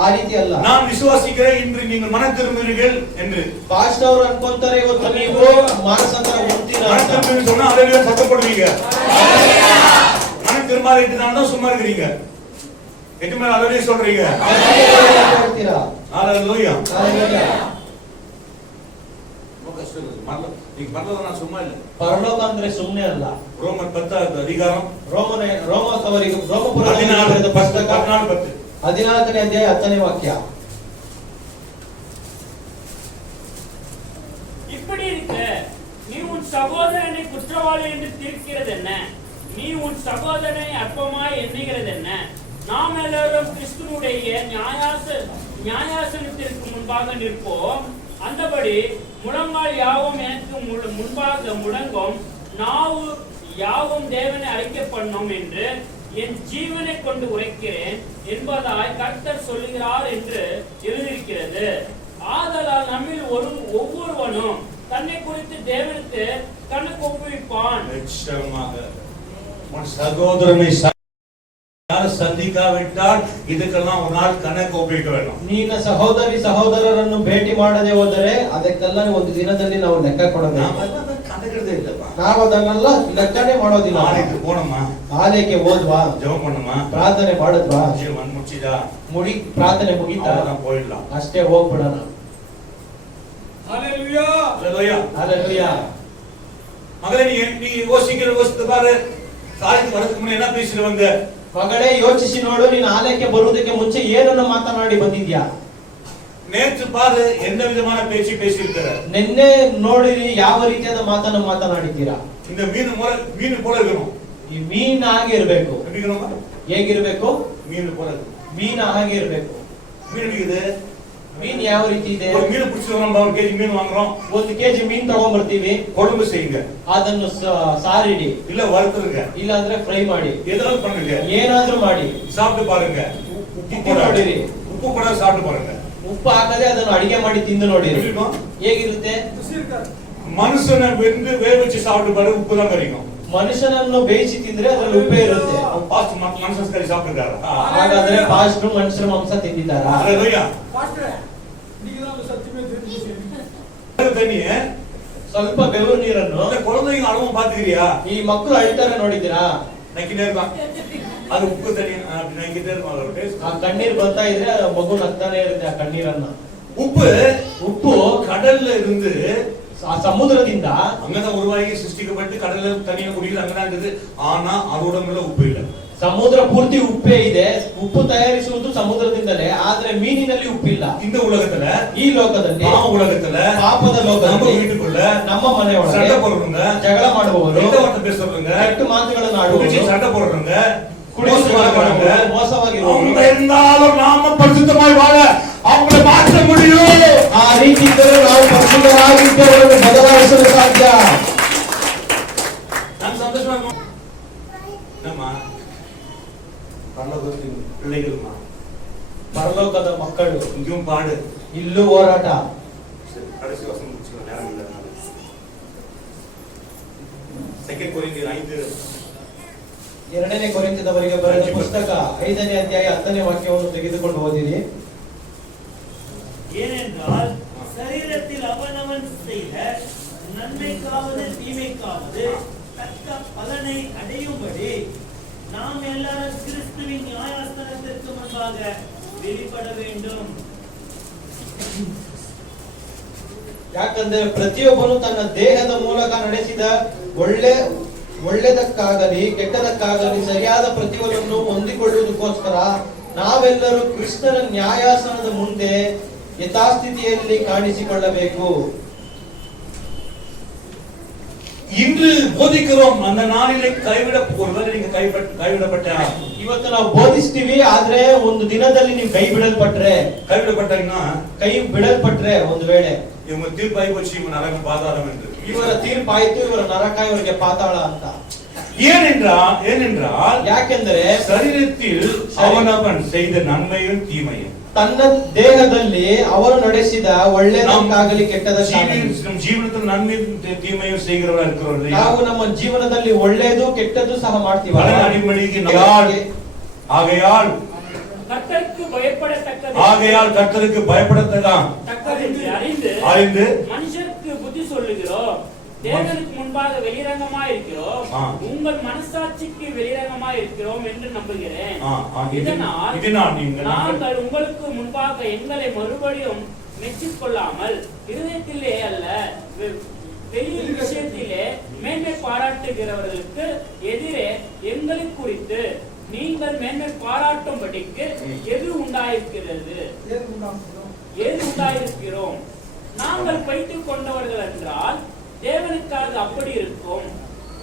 ಆ ರೀತಿ ಅಲ್ಲ. நான் விசுவாசிக்கிறேன் இன்று நீங்கள் மனம் திரும்புவீர்கள் என்று ಪಾಸ್ಟರ್ ಅವರು ಅನ್ಕೊಂತಾರೆ ಇವತ್ತು ನೀವು ಮಾನಸಾಂತರ ಹೊಂದ್ತೀರಾ மனம் ಅಂತ. திரும்புவீங்க சொன்னா ஹalleluya சத்தப்படுவீங்க. மனம் திரும்பாதீங்கனால தான் சும்மா இருக்கீங்க. எட்டு மேல ஹalleluya சொல்றீங்க. ಹೇಳ್ತೀರಾ? ஹalleluya. ಹalleluya. நீங்க பரலோக நான் சும்மா இல்ல. ಪರಲೋಕ ಅಂದ್ರೆ ಸುಮ್ಮನೆ ಅಲ್ಲ. ரோமர் 10 அதிகாரம் ರೋಮದವರಿಗೆ ರೋಮಪುರದಲ್ಲಿ ಬರೆದ ಪುಸ್ತಕ 14ನೇ ಅಧ್ಯಾಯ 10ನೇ ವಾಕ್ಯ. இப்படி இருக்க நீ உன் சகோதரனை குற்றவாளி என்று தீர்க்கிறது என்ன? நீ உன் சகோதரனை அற்பமாய் எண்ணுகிறது என்ன? நாம் எல்லாரும் கிறிஸ்துவுடைய நியாயாசனத்திற்கு முன்பாக நிற்போம். அந்தபடி முழங்கால் யாவும் எனக்கு முன்பாக முழங்கும், நாவு யாவும் தேவனை அறிக்கப்படும் என்று என் ஜீவனை கொண்டு உரைக்கிறேன் என்பதாய் கர்த்தர் சொல்லுகிறார் என்று எழுதியிருக்கிறது. ஆதலால் நம்மில் ஒவ்வொருவனும் தன்னை குறித்து தேவனுக்கு கணக்கு ஒப்புவிப்பான். நிச்சயமாக உன் சகோதரனை சந்திக்காவிட்டால் இதுக்கெல்லாம் ஒரு நாள் கணக்கு ಒಪ್ಪಿக்க வேண்டும். ನಿನ್ನ ಸಹೋದರರನ್ನು ಭೇಟಿ ಮಾಡದೆ ಹೋದರೆ ಅದಕ್ಕೆಲ್ಲ ಒಂದು ದಿನದಲ್ಲಿ ನಾವು ಲೆಕ್ಕ ಕೊಡಬೇಕು. ನಾವು ಅದನ್ನೆಲ್ಲ ಲೆಕ್ಕನೇ ಮಾಡೋದಿಲ್ಲ. ಆಲಯಕ್ಕೆ ಹೋಣಮ್ಮ, ಆಲಯಕ್ಕೆ ಹೋದ್ವಾ, ಜಪ ಮಾಡಮ್ಮ, ಪ್ರಾರ್ಥನೆ ಮಾಡಿದ್ವಾ, ಪ್ರಾರ್ಥನೆ ಮುಗಿತಾ, ಅಷ್ಟೇ ಹೋಗ್ಬಿಡೋಣ. ஹalleluya. ஹalleluya. ஹalleluya. மகளே, நீ யோசித்து பாரு. காரியத்துக்கு வரதுக்கு முன்ன என்ன பேசிட்டு வந்த? ಮಗಳೇ, ಯೋಚಿಸಿ ನೋಡು, ನೀನು ಆಲಯಕ್ಕೆ ಬರುವುದಕ್ಕೆ ಮುಂಚೆ ಏನನ್ನು ಮಾತನಾಡಿ ಬಂದಿದ್ಯಾ? நேற்று பாரு என்ன விதமான பேச்சு பேசியிருக்கிற. ನಿನ್ನೆ ನೋಡಿರಿ ಯಾವ ರೀತಿಯಾದ ಮಾತನ್ನು ಮಾತನಾಡಿದ್ದೀರಾ. இந்த மீன் போல இருக்கணும். ಈ ಮೀನ್ ಹಾಗೆ ಇರಬೇಕು. ಹೇಗಿರಬೇಕು? ಹೇಗಿರಬೇಕು? ಮೀನ್ போல. ಮೀನ ಹಾಗೆ ಇರಬೇಕು. ಮೀನ್ ಹಿಡಿಯುது, ಮೀನ್ ಯಾವ ರೀತಿ ಇದೆ? ஒரு மீன் பிடிச்சிட்டு நம்ம 1 ಕೆಜಿ மீன் வாங்குறோம். 1 ಕೆಜಿ ಮೀನ್ ತಗೊಂಡ್ಬರ್ತೀವಿ, குழம்பு செய்யுங்க, ಅದನ್ನು ಸಾರಿಡಿ, இல்ல வறுத்துருங்க, ಇಲ್ಲ ಅಂದ್ರೆ ಫ್ರೈ ಮಾಡಿ, ஏதாவது பண்ணுங்க, ಏನಾದ್ರೂ ಮಾಡಿ, சாப்பிட்டு பாருங்க. ತಿಂದು ನೋಡಿರಿ. உப்பு கூட சாப்பிட்டு பாருங்க. ಉಪ್ಪು ಹಾಕದೆ ಅದನ್ನು ಅಡಿಗೆ ಮಾಡಿ ತಿಂದು ನೋಡಿರಿ, எப்படிக்கும்? ಹೇಗಿರುತ್ತೆ? மனுஷனை வெந்து வேக வச்சு சாப்பிட்டு பாரு, உப்பு தான் கறிக்கும். ಮನುಷ್ಯನನ್ನು ಬೇಯಿಸಿ ತಿಂದ್ರೆ ಅದ್ರಲ್ಲಿ ಉಪ್ಪೇ ಇರುತ್ತೆ. பாஸ்ட் மனுஷன் கறி சாப்பிட்டுருக்காரு. ಹಾಗಾದ್ರೆ ಫಾಸ್ಟ್ ಮನುಷ್ಯರ ಮಾಂಸ ತಿಂದಿದ್ದಾರಾ? ஹalleluya. தண்ணி ಸ್ವಲ್ಪ ಬೆವರು ನೀರನ್ನು அந்த குழந்தைங்க அழுவும் பாத்துக்கிறியா? ಈ ಮಕ್ಕಳು ಅಳ್ತಾರೆ ನೋಡಿದ್ದೀರಾ? நக்கிட்டே இருக்கான், அது உப்பு தண்ணி அப்படி நக்கிட்டே இருக்கும். அதோட டேஸ்ட், ಆ ಕಣ್ಣೀರ್ ಬರ್ತಾ ಇದ್ರೆ ಆ ಮಗು ನಗ್ತಾನೆ ಇರುತ್ತೆ ಆ ಕಣ್ಣೀರನ್ನ. உப்பு கடல்ல இருந்து ಆ ಸಮುದ್ರದಿಂದ அங்கதான் உருவாகி சிருஷ்டிக்கப்பட்டு கடல்ல தனியா குடியில் அங்கதான் இருக்குது. ஆனா அதோட மேல உப்பு இல்ல. ಸಮುದ್ರ ಪೂರ್ತಿ ಉಪ್ಪೇ ಇದೆ, ಉಪ್ಪು ತಯಾರಿಸುವುದು ಸಮುದ್ರದಿಂದಲೇ, ಆದ್ರೆ ಮೀನಿನಲ್ಲಿ ಉಪ್ಪಿಲ್ಲ. இந்த உலகத்துல, ಈ ಲೋಕದಲ್ಲಿ, உலகத்துல, ಪಾಪದ நம்ம ಲೋಕದಲ್ಲಿ, வீட்டுக்குள்ள ನಮ್ಮ ಮನೆಯೊಳಗೆ சண்டை போடுறவங்க, ಜಗಳ ಮಾಡುವವರು, கெட்ட பேசுறவங்க, ಕೆಟ್ಟ ಮಾತುಗಳನ್ನು குடிச்சு ಆಡುವವರು, சண்டை போடுறவங்க, ಕುಡಿಸುವವರು, ಮೋಸವಾಗಿರುವವರು, அவங்க இருந்தாலும் நாம பரிசுத்தமாய் வாழ அவங்களை மாற்ற முடியும். ಆ ರೀತಿ ಇದ್ದರೆ ನಾವು ಪರಿಶುದ್ಧರಾಗಿದ್ದವರನ್ನು ಬದಲಾಯಿಸಲು ಸಾಧ್ಯ. நான் சந்தோஷமா இருக்கோம். என்னம்மா பரலோகத்தின் பிள்ளைகள்மா, ಪರಲೋಕದ ಮಕ್ಕಳು, இங்கேயும் பாடு. ಇಲ್ಲೂ ಹೋರಾಟ. கடைசி வசனம் முடிச்சுக்கலாம், நேரம் இல்லை. 2 ಕೊರಿಂಥಿಯರ್ 5 2ನೇ ಕೊರಿಂಥದವರಿಗೆ ಬರೆದ ಪುಸ್ತಕ 5ನೇ ಅಧ್ಯಾಯ 10ನೇ ವಾಕ್ಯವನ್ನು ತೆಗೆದುಕೊಂಡು ಓದಿರಿ. ஏனென்றால் சரீரத்தில் அவனவன் செய்த நன்மைக்காவது தீமைக்காவது தக்க பலனை அடையும்படி நாம் எல்லாரும் கிறிஸ்துவின் நியாயாசனத்திற்கு முன்பாக வெளிப்பட வேண்டும். ಯಾಕಂದ್ರೆ ಪ್ರತಿಯೊಬ್ಬನು ತನ್ನ ದೇಹದ ಮೂಲಕ ನಡೆಸಿದ ಒಳ್ಳೆದಕ್ಕಾಗಲಿ ಕೆಟ್ಟದಕ್ಕಾಗಲಿ ಸರಿಯಾದ ಪ್ರತಿಫಲವನ್ನು ಹೊಂದಿಕೊಳ್ಳುವುದಕ್ಕೋಸ್ಕರ ನಾವೆಲ್ಲರೂ ಕ್ರಿಸ್ತನ ನ್ಯಾಯಾಸನದ ಮುಂದೆ ಯಥಾಸ್ಥಿತಿಯಲ್ಲಿ ಕಾಣಿಸಿಕೊಳ್ಳಬೇಕು. இன்று போதிக்கிறோம், அந்த நாளிலே ஒருவேளை நீங்க கைவிடப்பட்ட, ಇವತ್ತು ನಾವು ಬೋಧಿಸ್ತೀವಿ, ಆದ್ರೆ ಒಂದು ದಿನದಲ್ಲಿ ನೀವು ಕೈ கைவிடப்பட்டீங்கன்னா, ಕೈ ಬಿಡಲ್ಪಟ್ರೆ ಒಂದು ವೇಳೆ இவங்க தீர்ப்பாய் போச்சு, இவங்க நரகம் பாதாளம் என்று. ಇವರ ತೀರ್ಪಾಯಿತು, ಇವರ ನರಕ, ಇವರಿಗೆ ಪಾತಾಳ ಅಂತ. ஏனென்றால் ಯಾಕೆಂದರೆ சரீரத்தில் அவனவன் செய்த நன்மையும் தீமையும், ತನ್ನ ದೇಹದಲ್ಲಿ ಅವರು ನಡೆಸಿದ ಒಳ್ಳೆಯದಕ್ಕಾಗಲಿ ಕೆಟ್ಟದಕ್ಕಾಗಲಿ, நம் ஜீவனத்தில் நன்மையும் தீமையும் செய்கிறவரா இருக்கிறவர்கள் ನಾವು ನಮ್ಮ ಜೀವನದಲ್ಲಿ ಒಳ್ಳೆಯದು ಕೆಟ್ಟದ್ದು ಸಹ ಮಾಡ್ತೀವಿ. ஆகையால் கர்த்தருக்கு பயப்படத்தக்கதாம் அறிந்து மனுஷருக்கு புத்தி சொல்லுகிறோம், தேவனுக்கு முன்பாக வெளிரங்கமாய் இருக்கிறோம், உங்கள் மனசாட்சிக்கு வெளிரங்கமாய் இருக்கிறோம் என்று நம்புகிறேன். இதனால் நாங்கள் உங்களுக்கு முன்பாக எங்களை மறுபடியும் மெச்சிக்கொள்ளாமல் இருதயத்திலே அல்ல வெளி விஷயத்திலே மேன்மை பாராட்டுகிறவர்களுக்கு எதிரே எங்களை குறித்து நீங்கள் மேன்மை பாராட்டும்படிக்கு எது உண்டாயிருக்கிறோம். நாங்கள் பைத்துக் கொண்டவர்கள் என்றால் தேவனுக்காக அப்படி இருக்கும்,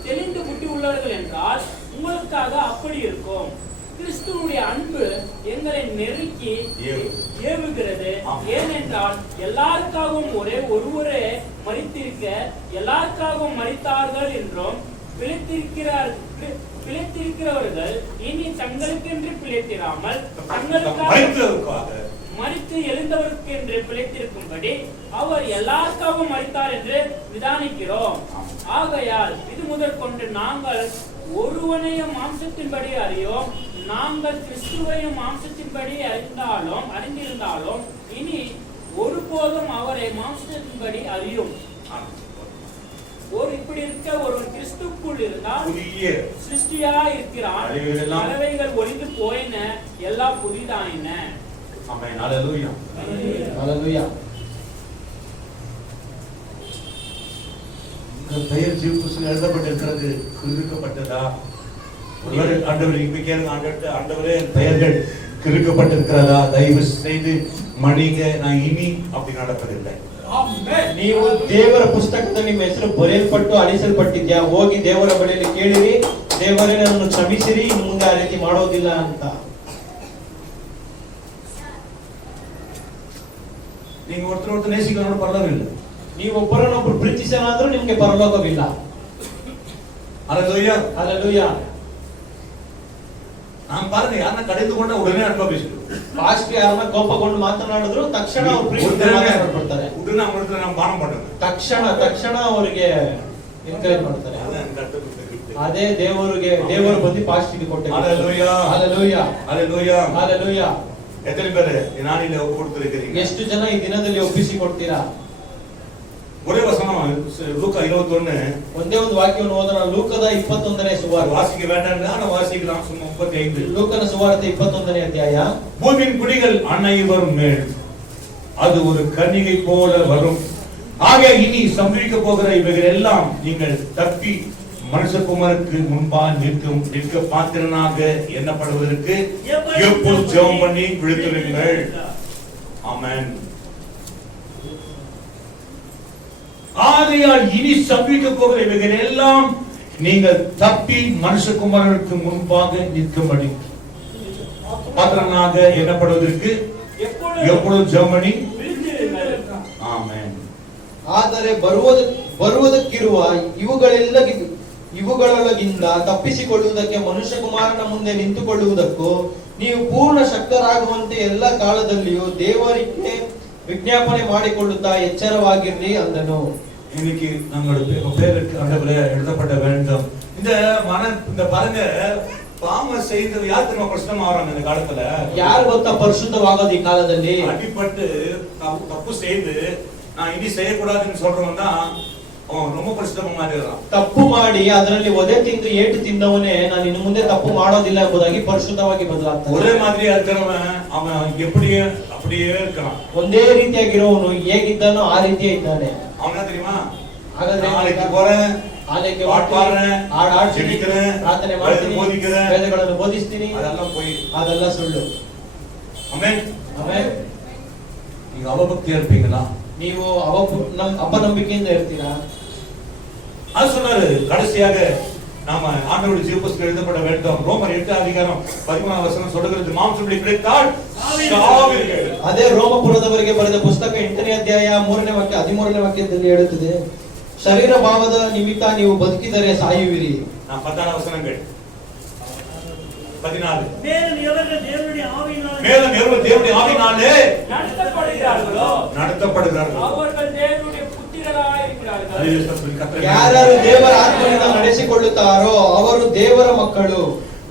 தெளிந்து புத்தி உள்ளவர்கள் என்றால் உங்களுக்காக அப்படி இருக்கும். கிறிஸ்துவுடைய அன்பு எங்களை நெருக்கி ஏவுகிறது. ஏனென்றால் எல்லாருக்காகவும் ஒருவரே மரித்திருக்க எல்லாருக்காகவும் மரித்தார்கள் என்றும் பிழைத்திருக்கிறவர்கள் இனி தங்களுக்கென்று பிழைத்திராமல் தங்களுக்காக மரித்து எழுந்தவருக்கு என்று பிழைத்திருக்கும்படி அவர் எல்லாருக்காகவும் மரித்தார் என்று விதானிக்கிறோம். ஆகையால் இது முதல் கொண்டு நாங்கள் ஒருவனையும் மாம்சத்தின்படி அறியோம், நாங்கள் கிறிஸ்துவையும் மாம்சத்தின்படி அறிந்திருந்தாலும் இனி ஒருபோதும் அவரை மாம்சத்தின்படி அறியும். இப்படி இருக்க ஒருவன் கிறிஸ்துக்குள் இருந்தால் சிருஷ்டியா இருக்கிறான், பறவைகள் ஒளிந்து போயின, எல்லாம் புதிதாயின. ஆமென். ஹalleluya. ஹalleluya. உங்கள் பெயர் ஜீவ புஸ்தகத்தில் எழுதப்பட்டிருக்கிறது, கிறுக்கப்பட்டதா? ஒருவேளை ஆண்டவர் இப்ப கேளுங்க, ஆண்டவரே பெயர்கள் கிறுக்கப்பட்டிருக்கிறதா? தயவு செய்து மன்னிங்க, நான் இனி அப்படி நடப்பதில்லை. ನೀವು ದೇವರ ಪುಸ್ತಕದಲ್ಲಿ ನಿಮ್ಮ ಹೆಸರು ಬರೆಯಲ್ಪಟ್ಟು ಅಳಿಸಲ್ಪಟ್ಟಿದ್ಯಾ? ಹೋಗಿ ದೇವರ ಬಳಿಯಲ್ಲಿ ಕೇಳಿರಿ, ದೇವರೇ ನನ್ನನ್ನು ಕ್ಷಮಿಸಿರಿ, ಇನ್ನು ಮುಂದೆ ಆ ರೀತಿ ಮಾಡೋದಿಲ್ಲ ಅಂತ. நீங்க ஒருத்தர் நேசிக்கணும் பரவாயில்லை. ನೀವು ಒಬ್ಬರನ್ನೊಬ್ರು ಪ್ರೀತಿಸೋಣಾದ್ರೂ ನಿಮ್ಗೆ ಪರಲೋಕವಿಲ್ಲ. அல்லேலூயா. ಹಲ್ಲೆಲೂಯಾ. நான் பாருங்க யாரನ್ನ ಕಡಿದುಕೊಂಡ ಉடನೆ ಅನುಭವಿಸಿದ್ರು. ಫಾಸ್ಟ್ ಯಾರನ್ನ ಕೋಪಗೊಂಡು ಮಾತನಾಡಿದ್ರು ತಕ್ಷಣ ಅವ್ರು ಪ್ರೀತಿ ಮಾಡ್ತಾರೆ. ಉಡನೆ ಅವರತ್ರ ನಾವು ಬಾಣ ಮಾಡೋಣ. ತಕ್ಷಣ ಅವರಿಗೆ ಎನ್ಕರೇಜ್ ಮಾಡ್ತಾರೆ. ಅದೇ ದೇವರು ಬಂದು ಫಾಸ್ಟ್ ಗೆ ಕೊಟ್ಟೆ. ಹಲ್ಲೆಲೂಯಾ. ಹಲ್ಲೆಲೂಯಾ. ಹಲ್ಲೆಲೂಯಾ. ಹಲ್ಲೆಲೂಯಾ. ಎತ್ತನೆ ಬೇರೆ ನಾನು ಇಲ್ಲಿ ಒಪ್ಪಿಕೊಡ್ತಿದ್ದೀನಿ. ಎಷ್ಟು ಜನ ಈ ದಿನದಲ್ಲಿ ಒಪ್ಪಿಸಿ ಕೊಡ್ತೀರಾ? ஒரே வசனம் லூக்கா 21 ಒಂದೇ ಒಂದು ವಾಕ್ಯವನ್ನು ಓದೋಣ. ಲೂಕದ 21ನೇ ಸುವಾರ್ತೆ. வாசிக்க வேண்டாம் நான் வாசிக்கலாம் சும்மா 35. ಲೂಕನ ಸುವಾರ್ತೆ 21ನೇ ಅಧ್ಯಾಯ. பூமியின் குடிகள் அனைவரும் மேல் அது ஒரு கன்னிகை போல வரும். ஆக இனி சம்பவிக்க போகிற இவைகள் எல்லாம் நீங்கள் தப்பி மனுஷகுமாரனுக்கு முன்பா நிற்க பாத்திரனாக எண்ணப்படுவதற்கு எப்போது ஜெபம் பண்ணி விழித்திருங்கள். ஆமென். ஆகையால் இனி சம்பவிக்க போகிற இவைகள் எல்லாம் நீங்கள் தப்பி மனுஷகுமாரனுக்கு முன்பாக நிற்கும்படி பாத்திரனாக எண்ணப்படுவதற்கு எப்பொழுது ஜெபம் பண்ணி ಆಮೆನ್. ಆದರೆ ಬರುವುದಕ್ಕಿರುವ ಇವುಗಳೊಳಗಿಂದ ತಪ್ಪಿಸಿಕೊಳ್ಳುವುದಕ್ಕೆ ಮನುಷ್ಯಕುಮಾರನ ಮುಂದೆ ನಿಂತುಕೊಳ್ಳುವುದಕ್ಕೂ ನೀವು ಪೂರ್ಣ ಶಕ್ತರಾಗುವಂತೆ ಎಲ್ಲ ಕಾಲದಲ್ಲಿಯೂ ದೇವರಿಗೆ ವಿಜ್ಞಾಪನೆ ಮಾಡಿಕೊಳ್ಳುತ್ತಾ ಎಚ್ಚರವಾಗಿರ್ರಿ ಅಂದನು. இன்னைக்கு நம்மளுடைய பேருக்கு ஆண்டவரே எழுதப்பட வேண்டும். இந்த பாருங்க பாவம் செய்து யார் திரும்ப பிரச்சனை ஆறாங்க இந்த காலத்துல? ಯಾರು ಗೊತ್ತಾ ಪರಿಶುದ್ಧವಾಗೋದು ಈ ಕಾಲದಲ್ಲಿ? அடிபட்டு தப்பு செய்து நான் இனி செய்யக்கூடாதுன்னு சொல்றவன் தான் அவன் ரொம்ப ಪರಿಶುದ್ಧமா மாறிடுறான். ತಪ್ಪು ಮಾಡಿ ಅದರಲ್ಲಿ ಒದೆ ತಿಂದು ಏಟು ತಿಂದವನೇ ನಾನು ಇನ್ನು ಮುಂದೆ ತಪ್ಪು ಮಾಡೋದಿಲ್ಲ ಎಂಬುದಾಗಿ ಪರಿಶುದ್ಧವಾಗಿ ಬದಲಾಗ್ತಾನೆ. ஒரೇ மாதிரியா இருக்கிறவன் அவன் அப்படியே இருக்கான். ಒಂದೇ ರೀತಿಯಾಗಿರೋನು ಹೇಗಿದ್ದಾನೋ ಆ ರೀತಿಯೇ ಇದ್ದಾನೆ. அவனா தெரியுமா? ಹಾಗಾದ್ರೆ ஆலயಕ್ಕೆ போறேன், ಆಲಯಕ್ಕೆ பாடுறேன், ಹಾಡು ಹಾಡ್ತೀನಿ, ಜಪಿக்கிறேன், ಪ್ರಾರ್ಥನೆ ಮಾಡ್ತೀನಿ, ಬೋಧಿக்கிறேன், ವೇದಗಳನ್ನು ಬೋಧಿಸ್ತೀನಿ, அதெல்லாம் போய் ಅದೆಲ್ಲ ಸುಳ್ಳು. ಆಮೆನ್. ಆಮೆನ್. நீங்க அவபக்தியா இருப்பீங்களா? ನೀವು ಅಪನಂಬಿಕೆಯಿಂದ ಇರ್ತೀರಾ? அது சொன்னாரு. கடைசியாக நாம ஆண்டவருடைய ஜீவ புத்தகம் எழுதப்பட வேண்டும். ரோமர் 8 அதிகாரம் 13 வசனம் சொல்லுகிறது, மாம்சப்படி பிழைத்தால் சாவீர்கள். ಅದೇ ರೋಮಪುರದವರಿಗೆ ಬರೆದ ಪುಸ್ತಕ 8ನೇ ಅಧ್ಯಾಯ 3ನೇ ವಾಕ್ಯ 13ನೇ ವಾಕ್ಯದಲ್ಲಿ ಹೇಳುತ್ತದೆ, ಶರೀರ ಭಾವದ ನಿಮಿತ್ತ ನೀವು ಬದುಕಿದರೆ ಸಾಯುವಿರಿ. நான் 14 வசனங்கள் 14. மேலும் எவர்கள் தேவனுடைய ஆவியினாலே நடத்தப்படுகிறார்களோ அவர்கள் தேவனுடைய புத்திரராய் இருக்கிறார்கள். ಯಾರು ದೇವರ ಆತ್ಮನಿಂದ ನಡೆಸಿಕೊಳ್ಳುತ್ತಾರೋ ಅವರು ದೇವರ ಮಕ್ಕಳು.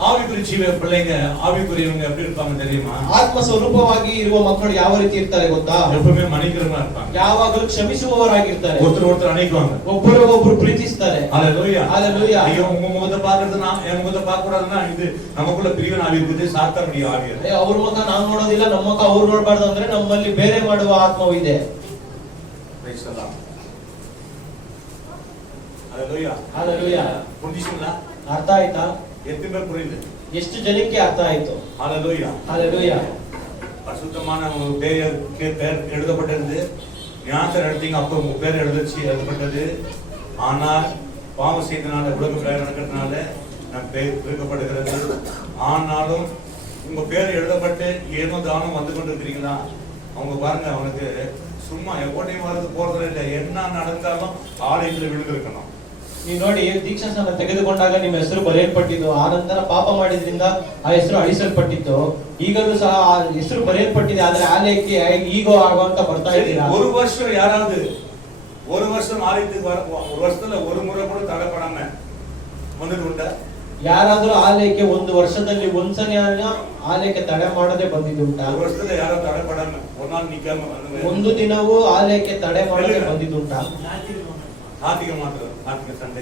ஆவிக்குரிய ஜீவ பிள்ளைங்க, ஆவிக்குரியவங்க எப்படி இருப்பாங்க தெரியுமா? ಆತ್ಮ ಸ್ವರೂಪವಾಗಿ ಇರುವ ಮಕ್ಕಳು ಯಾವ ರೀತಿ ಇರ್ತಾರೆ ಗೊತ್ತಾ? எப்பவுமே மன்னிக்கிறவங்களா இருப்பாங்க. ಯಾವಾಗಲೂ ಕ್ಷಮಿಸುವವರಾಗಿರ್ತಾರೆ. ஒருத்தர் அணைக்குவாங்க, ಒಬ್ಬರಿಗೊಬ್ಬರು ಪ್ರೀತಿಸ್ತಾರೆ. ஹalleluya. ஹalleluya. ஐயோ உங்க முகத்தை பார்க்கிறதுனா என் முகத்தை பார்க்க கூடாதுன்னா இது நமக்குள்ள பிரிவினை ஆவி இருக்குது, சாத்தானுடைய ஆவி அது. ಅವ್ರ ಮುಖ ನಾವು ನೋಡೋದಿಲ್ಲ, ನಮ್ಮ ಮುಖ ಅವ್ರು ನೋಡಬಾರ್ದು ಅಂದ್ರೆ ನಮ್ಮಲ್ಲಿ ಬೇರೆ ಮಾಡುವ ಆತ್ಮವಿದೆ. Praise the Lord. Hallelujah. Hallelujah. புரிஞ்சுங்களா? ಅರ್ಥ ಆಯ್ತಾ? எத்தனை பேர் புரியுது? ಎಷ್ಟು ಜನಕ್ಕೆ ಅರ್ಥ ಆಯ್ತು? ஹalleluya. ಹalleluya. பரிசுத்தமான ஒரு பேர் எழுதப்பட்டிருந்தது. ஞானத்தை நடத்தீங்க, அப்போ உங்க பேர் எழுதப்பட்டது. ஆனால் பாவம் செய்தனால உலக பேர் நடக்கிறதுனால நம் பேர் பிரிக்கப்படுகிறது. ஆனாலும் உங்க பேர் எழுதப்பட்டு ஏனோ தானம் வந்து கொண்டு இருக்கிறீங்களா? அவங்க பாருங்க, அவனுக்கு சும்மா எப்போட்டையும் வர்றது போறது இல்லை, என்ன நடந்தாலும் ஆலயத்தில் விழுந்திருக்கணும். ನೀವು ನೋಡಿ, ದೀಕ್ಷಾಸ್ನಾನ ತೆಗೆದುಕೊಂಡಾಗ ನಿಮ್ಮ ಹೆಸರು ಬರೆಯಲ್ಪಟ್ಟಿದ್ದು, ಆ ನಂತರ ಪಾಪ ಮಾಡಿದ್ರಿಂದ ಆ ಹೆಸರು ಅಳಿಸಲ್ಪಟ್ಟಿತ್ತು. ಈಗಲೂ ಸಹ ಆ ಹೆಸರು ಬರೆಯಲ್ಪಟ್ಟಿದೆ, ಆದ್ರೆ ಆಲಯಕ್ಕೆ ಈಗ ಆಗುವಂತ ಬರ್ತಾ ಇದ್ದೀರಾ? ஒரு வருஷம் யாராவது ஒரு வருஷம் ஆலயத்துக்கு ஒரு வருஷத்துல ஒரு முறை கூட தடைப்படாம வந்துட்டு உண்டா? ಯಾರಾದ್ರೂ ಆಲಯಕ್ಕೆ ಒಂದು ವರ್ಷದಲ್ಲಿ ಒಂದ್ಸಲ ಆಲಯಕ್ಕೆ ತಡೆ ಮಾಡದೆ ಬಂದಿದ್ದುಂಟಾ? ஒரு வருஷத்துல யாராவது தடைப்படாம ஒரு நாள் நிக்காம ಒಂದು ದಿನವೂ ಆಲಯಕ್ಕೆ ತಡೆ ಮಾಡದೆ ಬಂದಿದ್ದುಂಟಾ? நாத்திக மாத்திரம், நாத்திக சண்டே.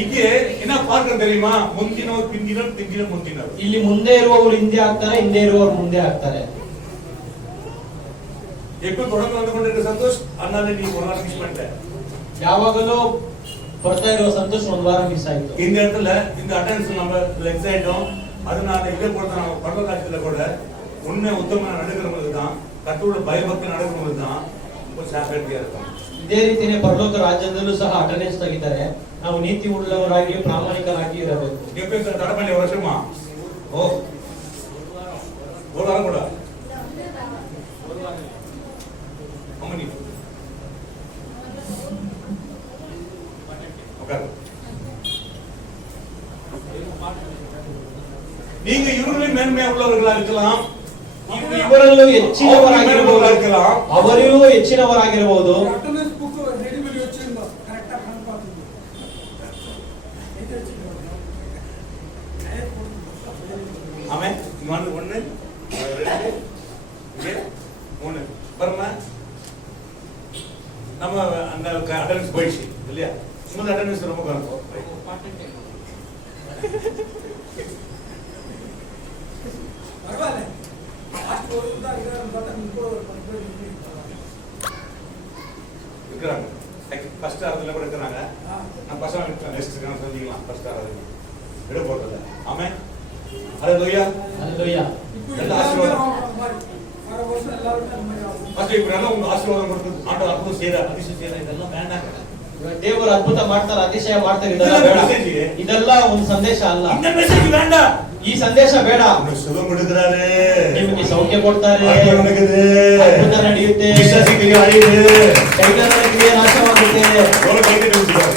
இங்கே என்ன பார்க்க தெரியுமா? முந்தினோர் பிந்தினர், பிந்தினர் முந்தினர். ಇಲ್ಲಿ ಮುಂದೆ ಇರುವವರು ಹಿಂದೆ ಆಗ್ತಾರೆ, ಹಿಂದೆ ಇರುವವರು ಮುಂದೆ ಆಗ್ತಾರೆ. எப்போ தொடர்ந்து வந்து கொண்டிருக்க சந்தோஷ், அதனால நீ ஒரு நாள் மிஸ் பண்ணிட்ட. ಯಾವಾಗಲೂ ಬರ್ತಾ ಇರುವ ಸಂತೋಷ್ ಒಂದು ವಾರ ಮಿಸ್ ಆಯ್ತು. இந்த இடத்துல இந்த அட்டெண்டன்ஸ் நம்ம லெக்ஸ் ஆயிட்டோம். அதனால இதே போல நம்ம பரலோக ராஜ்யத்துல கூட உண்மை உத்தம நடக்கிறவங்களுக்கு தான், கர்த்தரோட பயபக்தி நடக்கிறவங்களுக்கு தான் ரொம்ப ஜாக்கிரதையா இருக்கும். ಇದೇ ರೀತಿನೇ ಪರಲೋಕ ರಾಜ್ಯದಲ್ಲೂ ಸಹ ಅಟೆಂಡೆನ್ಸ್ ತೆಗಿತಾರೆ. ನಾವು ನೀತಿ ಉಳ್ಳವರಾಗಿ ಪ್ರಾಮಾಣಿಕರಾಗಿ ಇರಬೇಕು. எப்ப தடை பண்ணி ஒரு வருஷமா? ஓ, ஒரு வாரம் கூட. அம்மனி உட்காரு. நீங்க இவர்களின் மேன்மையா உள்ளவர்களா இருக்கலாம், ಇವರಲ್ಲೂ ಹೆಚ್ಚಿನವರಾಗಿರಬಹುದು, இருக்கலாம். ಅವರಿಗೂ ಹೆಚ್ಚಿನವರಾಗಿರಬಹುದು. அட்டெண்டன்ஸ் புக் ரெடி பண்ணி வச்சிருந்தோம், கரெக்டா கணக்கு ஆமென். இங்க வந்து 1 2 இங்க 3 பரமா நம்ம அந்த அட்டெண்டன்ஸ் போயிடுச்சு இல்லையா? உங்க அட்டெண்டன்ஸ் ரொம்ப கரெக்ட். பரவாயில்லை. லாஸ்ட் ஒரு தான் இருந்தா இப்போ ஒரு 10 இருக்கிறாங்க. ஃபர்ஸ்ட் ஆர்டர்ல கூட இருக்கிறாங்க. நான் பசங்க நெக்ஸ்ட் நான் சொல்லிக்கலாம். ஃபர்ஸ்ட் ஆர்டர் விட போறது. ஆமென். ஹalleluya. ஹalleluya. இப்போ எல்லாரும் வர வருஷம் எல்லாரும் அந்த மாதிரி ஆகும். ஃபர்ஸ்ட் இப்போ நல்லா உங்க ஆசீர்வாதம் கொடுத்து ஆண்டவர் அற்புதம் செய்யறார், அதிசயம் செய்யறார், இதெல்லாம் வேண்டாம். ದೇವರು ಅದ್ಭುತ ಮಾಡ್ತಾರೆ, ಅತಿಶಯ ಮಾಡ್ತಾರೆ, ಇದೆಲ್ಲ ಇದೆಲ್ಲ ಬೇಡ. ಮೆಸೇಜ್. ಇದೆಲ್ಲ ಒಂದು ಸಂದೇಶ ಅಲ್ಲ. இந்த மெசேஜ் வேண்டாம். ಈ ಸಂದೇಶ ಬೇಡ. உங்களுக்கு சுகம் கொடுக்கிறாரு, ನಿಮಗೆ ಸೌಖ್ಯ ಕೊಡ್ತಾರೆ, அற்புதம் நடக்குது, ಅದ್ಭುತ ನಡೆಯುತ್ತೆ, ವಿಶ್ವಾಸಿಗಳಿಗೆ ಅಳಿಯುದು, ಕೈಗಾರ ಕ್ರಿಯೆ ನಾಶವಾಗುತ್ತೆ. ஒரு கை கட்டி வச்சுக்காரு.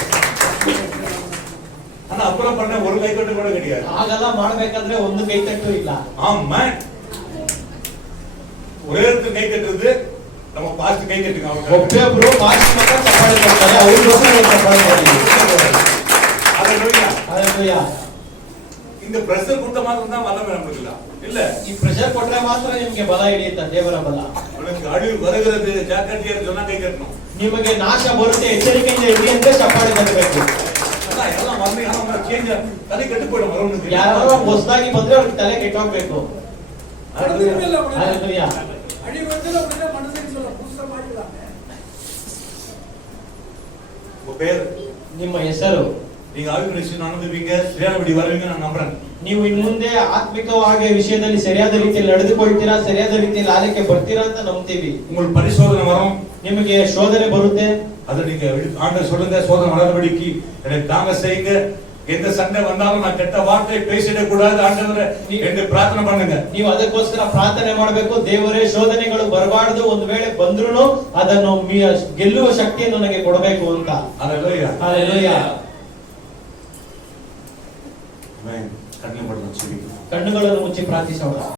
ஆனா அப்புறம் பண்ண ஒரு கை கட்டு கூட கிடையாது. ಹಾಗೆಲ್ಲ ಮಾಡ್ಬೇಕಾದ್ರೆ ಒಂದು ಕೈ ತಟ್ಟು ಇಲ್ಲ. ஆமென். ஒரே ஒருத்தர் கை கட்டுறது நம்ம பாஸ்ட் கை கட்டுங்க. அவங்க ಒಬ್ಬೊಬ್ರು ಪಾಸ್ಟ್ ಮಾತ್ರ ಚಪ್ಪಾಳೆ ಕೊಡ್ತಾರೆ, ಅವ್ರಿಗೋಸ್ಕರ ಚಪ್ಪಾಳೆ ಮಾಡಿ. ஹalleluya. ಹalleluya. இந்த பிரஷர் கொடுத்த மாதிரி தான் வல்லமை நமக்கு இல்ல. இல்ல, ಈ ಪ್ರೆಷರ್ ಕೊಟ್ರೆ ಮಾತ್ರ ನಿಮ್ಗೆ ಬಲ ಹಿಡಿಯುತ್ತೆ, ದೇವರ ಬಲ. உனக்கு அழிவு வருகிறது ஜாக்கிரதையா சொன்னா கை கட்டணும். ನಿಮಗೆ ನಾಶ ಬರುತ್ತೆ, ಎಚ್ಚರಿಕೆಯಿಂದ ಇರಿ ಅಂತ ಚಪ್ಪಾಳೆ ತರಬೇಕು. அதான் எல்லாம் வந்து நம்ம சேஞ்ச் தலை கட்டு போய்டும் வரவனுக்கு. ಯಾರೋ ಹೊಸದಾಗಿ ಬಂದ್ರೆ ಅವ್ರಿಗೆ ತಲೆ ಕೆಟ್ಟೋಗ್ಬೇಕು. அடுத்து ಹalleluya. அடி வந்து அப்படியே மனசுக்கு சொல்ல புதுசா மாத்திடலாம். உங்க பேர், ನಿಮ್ಮ ಹೆಸರು, நீங்க ஆவிக்குரிய விஷயம் அனுபவிப்பீங்க, சரியானபடி வருவீங்க நான் நம்புறேன். ನೀವು ಇನ್ ಮುಂದೆ ಆತ್ಮಿಕವಾಗಿ ವಿಷಯದಲ್ಲಿ ಸರಿಯಾದ ರೀತಿಯಲ್ಲಿ ನಡೆದುಕೊಳ್ತೀರಾ, ಸರಿಯಾದ ರೀತಿಯಲ್ಲಿ ಆಲಕ್ಕೆ ಬರ್ತೀರಾ ಅಂತ ನಂಬ್ತೀವಿ. உங்களுக்கு பரிசோதனை வரும், ನಿಮಗೆ ಶೋಧನೆ ಬರುತ್ತೆ, அதை நீங்க ஆண்டவர் சொல்லுங்க, சோதனை வராதபடிக்கு எனக்கு தாங்க செய்யுங்க. எந்த சண்டை வந்தாலும் நான் கெட்ட வார்த்தை பேசிடக் கூடாது ஆண்டவரே என்று பிரார்த்தனை பண்ணுங்க. ನೀವು ಅದಕ್ಕೋಸ್ಕರ ಪ್ರಾರ್ಥನೆ ಮಾಡಬೇಕು. ದೇವರೇ, ಶೋಧನೆಗಳು ಬರಬಾರದು, ಒಂದು ವೇಳೆ ಬಂದ್ರೂ ಅದನ್ನು ಗೆಲ್ಲುವ ಶಕ್ತಿಯನ್ನು ನನಗೆ ಕೊಡಬೇಕು ಅಂತ. ஹalleluya. ಹalleluya. ஆமென். கண்ணை மூடலாம், செபிக்கலாம். ಕಣ್ಣುಗಳನ್ನು ಮುಚ್ಚಿ ಪ್ರಾರ್ಥಿಸೋಣ.